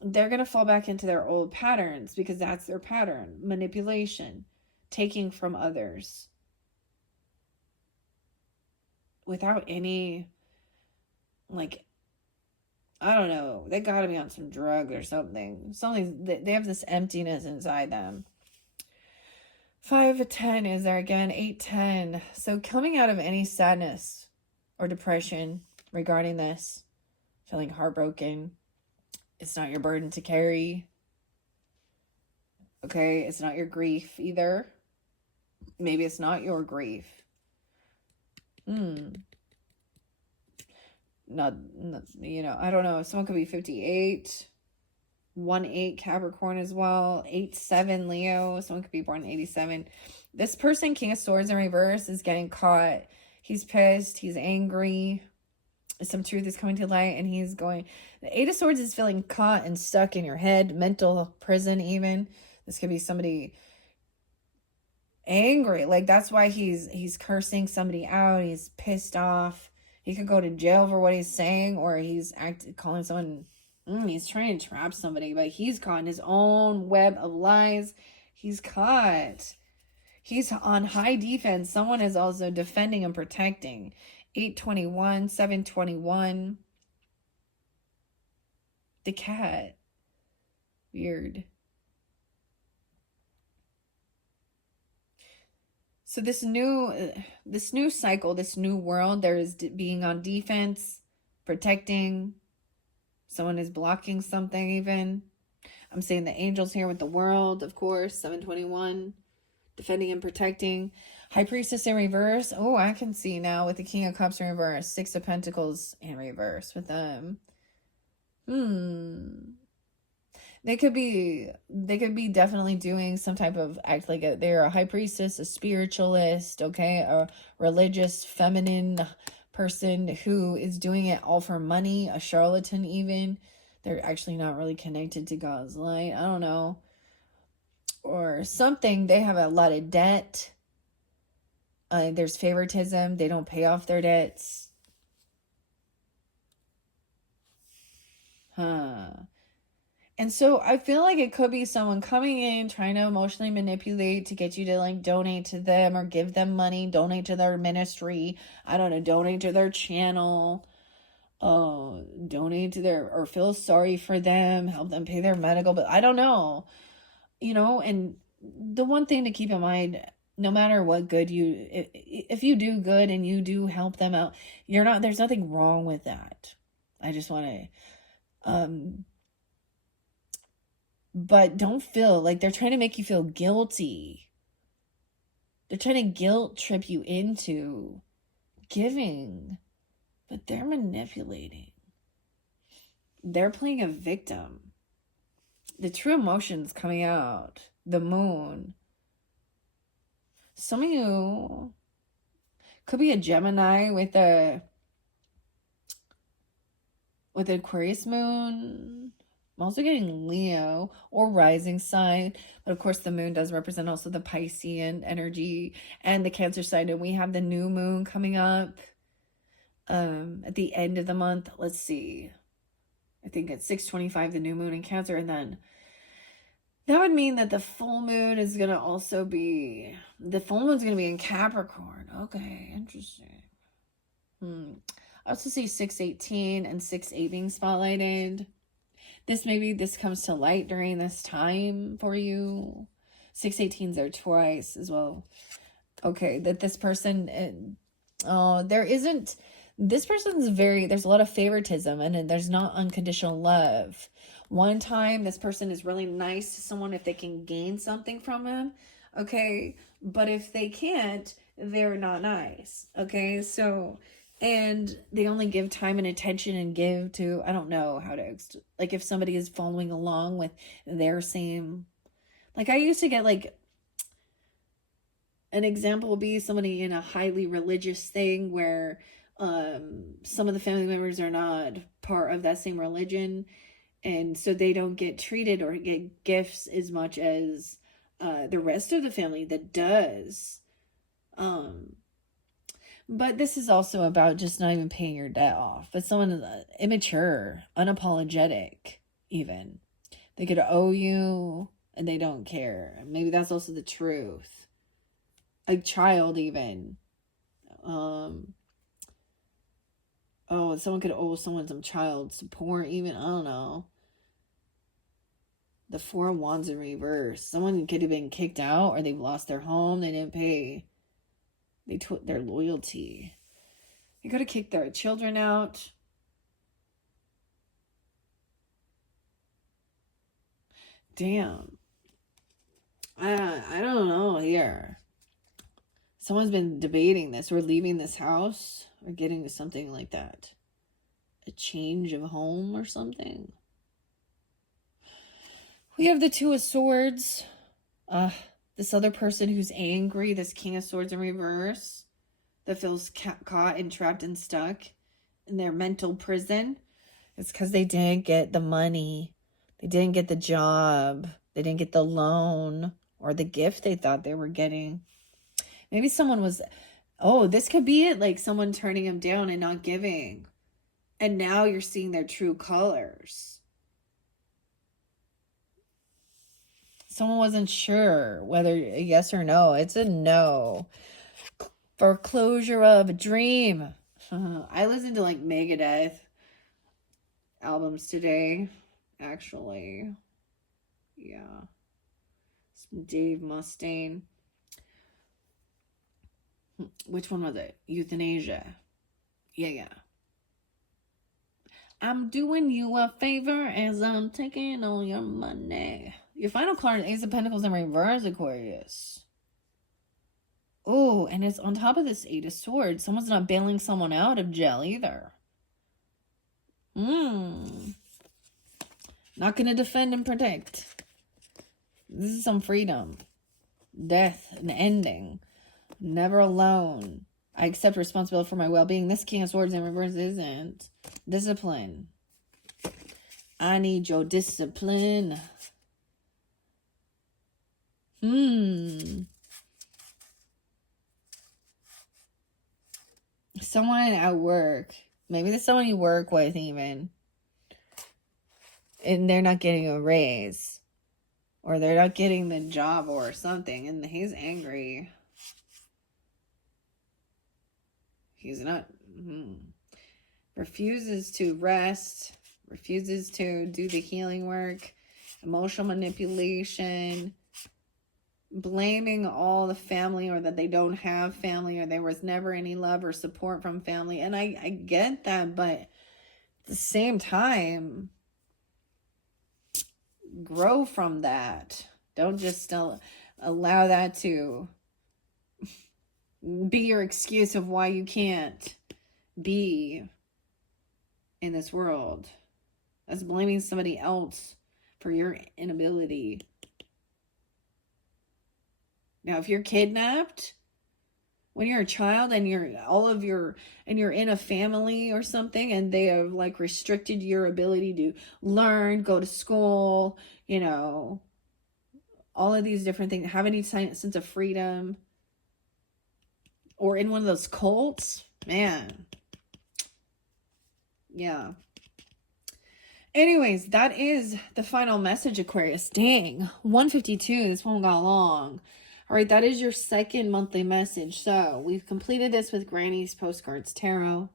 they're going to fall back into their old patterns, because that's their pattern. Manipulation, taking from others without any, like, I don't know, they gotta be on some drug or something. They have this emptiness inside them. 5 of 10 is there again. 8, 10. So coming out of any sadness or depression regarding this, feeling heartbroken, it's not your burden to carry. Okay, it's not your grief either. Maybe it's not your grief. Not, I don't know. Someone could be 58. 1-8 Capricorn as well. 8-7 Leo. Someone could be born in 87. This person, King of Swords in reverse, is getting caught. He's pissed. He's angry. some truth is coming to light, and he's going. The Eight of Swords is feeling caught and stuck in your head, mental prison even. This could be somebody angry. Like, that's why he's cursing somebody out. He's pissed off. He could go to jail for what he's saying, or he's calling someone. He's trying to trap somebody, but he's caught in his own web of lies. He's caught. He's on high defense. Someone is also defending and protecting. 821, 721. The cat. Weird. So this new cycle, this new world, there is being on defense, protecting. Someone is blocking something even. I'm saying the angels here with the world, of course. 721. Defending and protecting. High Priestess in reverse. Oh, I can see now with the King of Cups in reverse. Six of Pentacles in reverse with them. They could be definitely doing some type of act like they're a high priestess, a spiritualist, okay, a religious, feminine person who is doing it all for money, a charlatan even. They're actually not really connected to God's light. I don't know. Or something. They have a lot of debt. There's favoritism. They don't pay off their debts. And so I feel like it could be someone coming in, trying to emotionally manipulate to get you to like donate to them or give them money, donate to their ministry. I don't know, donate to their channel. Donate to their, or feel sorry for them, help them pay their medical bill. I don't know. You know, and the one thing to keep in mind, no matter what good if you do good and you do help them out, there's nothing wrong with that. I just want to, but don't feel like they're trying to make you feel guilty. They're trying to guilt trip you into giving, but they're manipulating. They're playing a victim. The true emotions coming out. The moon. Some of you could be a Gemini with an Aquarius moon. I'm also getting Leo or rising sign. But of course the moon does represent also the Piscean energy and the Cancer sign. And we have the new moon coming up at the end of the month. Let's see. I think it's 6/25, the new moon in Cancer. And then that would mean that the full moon is going to also be, the full moon's going to be in Capricorn. Okay, interesting. I also see 6/18 and 6/8 being spotlighted. This comes to light during this time for you. 6/18s are twice as well. Okay, that this person, this person's there's a lot of favoritism and there's not unconditional love. One time, this person is really nice to someone if they can gain something from them, okay? But if they can't, they're not nice, okay? So, and they only give time and attention and give to, I don't know how to, like if somebody is following along with their same, like I used to get like, an example would be somebody in a highly religious thing where some of the family members are not part of that same religion, and so they don't get treated or get gifts as much as the rest of the family that does. But this is also about just not even paying your debt off. But someone immature, unapologetic even. They could owe you and they don't care. Maybe that's also the truth. A child even. Someone could owe someone some child support even. I don't know. The Four of Wands in reverse. Someone could have been kicked out or they've lost their home. They didn't pay. They took their loyalty. They could have kicked their children out. Damn. I don't know here. Someone's been debating this. We're leaving this house or getting to something like that. A change of home or something. We have the Two of Swords. This other person who's angry. This King of Swords in reverse. That feels caught and trapped and stuck. in their mental prison. It's because they didn't get the money. They didn't get the job. They didn't get the loan or the gift they thought they were getting. Maybe someone was, oh, this could be it. Like someone turning them down and not giving. And now you're seeing their true colors. Someone wasn't sure whether a yes or no. It's a no. Foreclosure of a dream. I listened to like Megadeth albums today, actually. Yeah. Some Dave Mustaine. Which one was it? Euthanasia. Yeah. I'm doing you a favor as I'm taking all your money. Your final card is Ace of Pentacles in reverse, Aquarius. Oh, and it's on top of this Eight of Swords. Someone's not bailing someone out of jail either. Not going to defend and protect. This is some freedom. Death, an ending. Never alone. I accept responsibility for my well-being. This King of Swords in reverse isn't. Discipline. I need your discipline. Someone at work. Maybe there's someone you work with even. And they're not getting a raise. Or they're not getting the job or something. And he's angry. He's not... Refuses to rest. Refuses to do the healing work. Emotional manipulation. Blaming all the family, or that they don't have family, or there was never any love or support from family. And I get that, but at the same time, grow from that. Don't just allow that to be your excuse of why you can't be in this world. That's blaming somebody else for your inability. Now, if you're kidnapped when you're a child and you're in a family or something, and they have like restricted your ability to learn, go to school, you know, all of these different things, have any sense of freedom, or in one of those cults, man. Yeah. Anyways, that is the final message, Aquarius. Dang, 152. This one got long. All right, that is your second monthly message. So we've completed this with Granny's Postcards Tarot.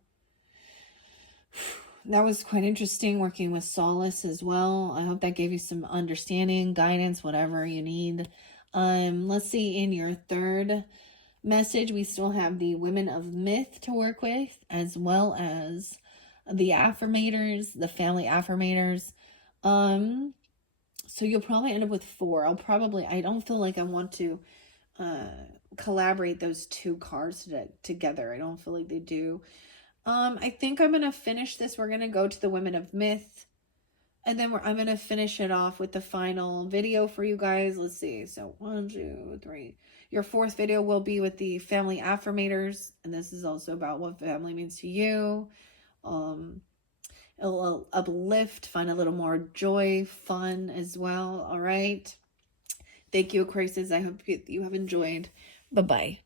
That was quite interesting working with Solace as well. I hope that gave you some understanding, guidance, whatever you need. Let's see, in your third message, we still have the Women of Myth to work with, as well as the affirmators, the family affirmators. So you'll probably end up with 4. I don't feel like I want to collaborate those 2 cards together. I don't feel like they do. I think I'm going to finish this. We're going to go to the Women of Myth, and then I'm going to finish it off with the final video for you guys. Let's see. So 1, 2, 3. Your 4th video will be with the family affirmators, and this is also about what family means to you. It'll uplift, find a little more joy, fun as well. All right. Thank you, Aquarius. I hope you have enjoyed. Bye-bye.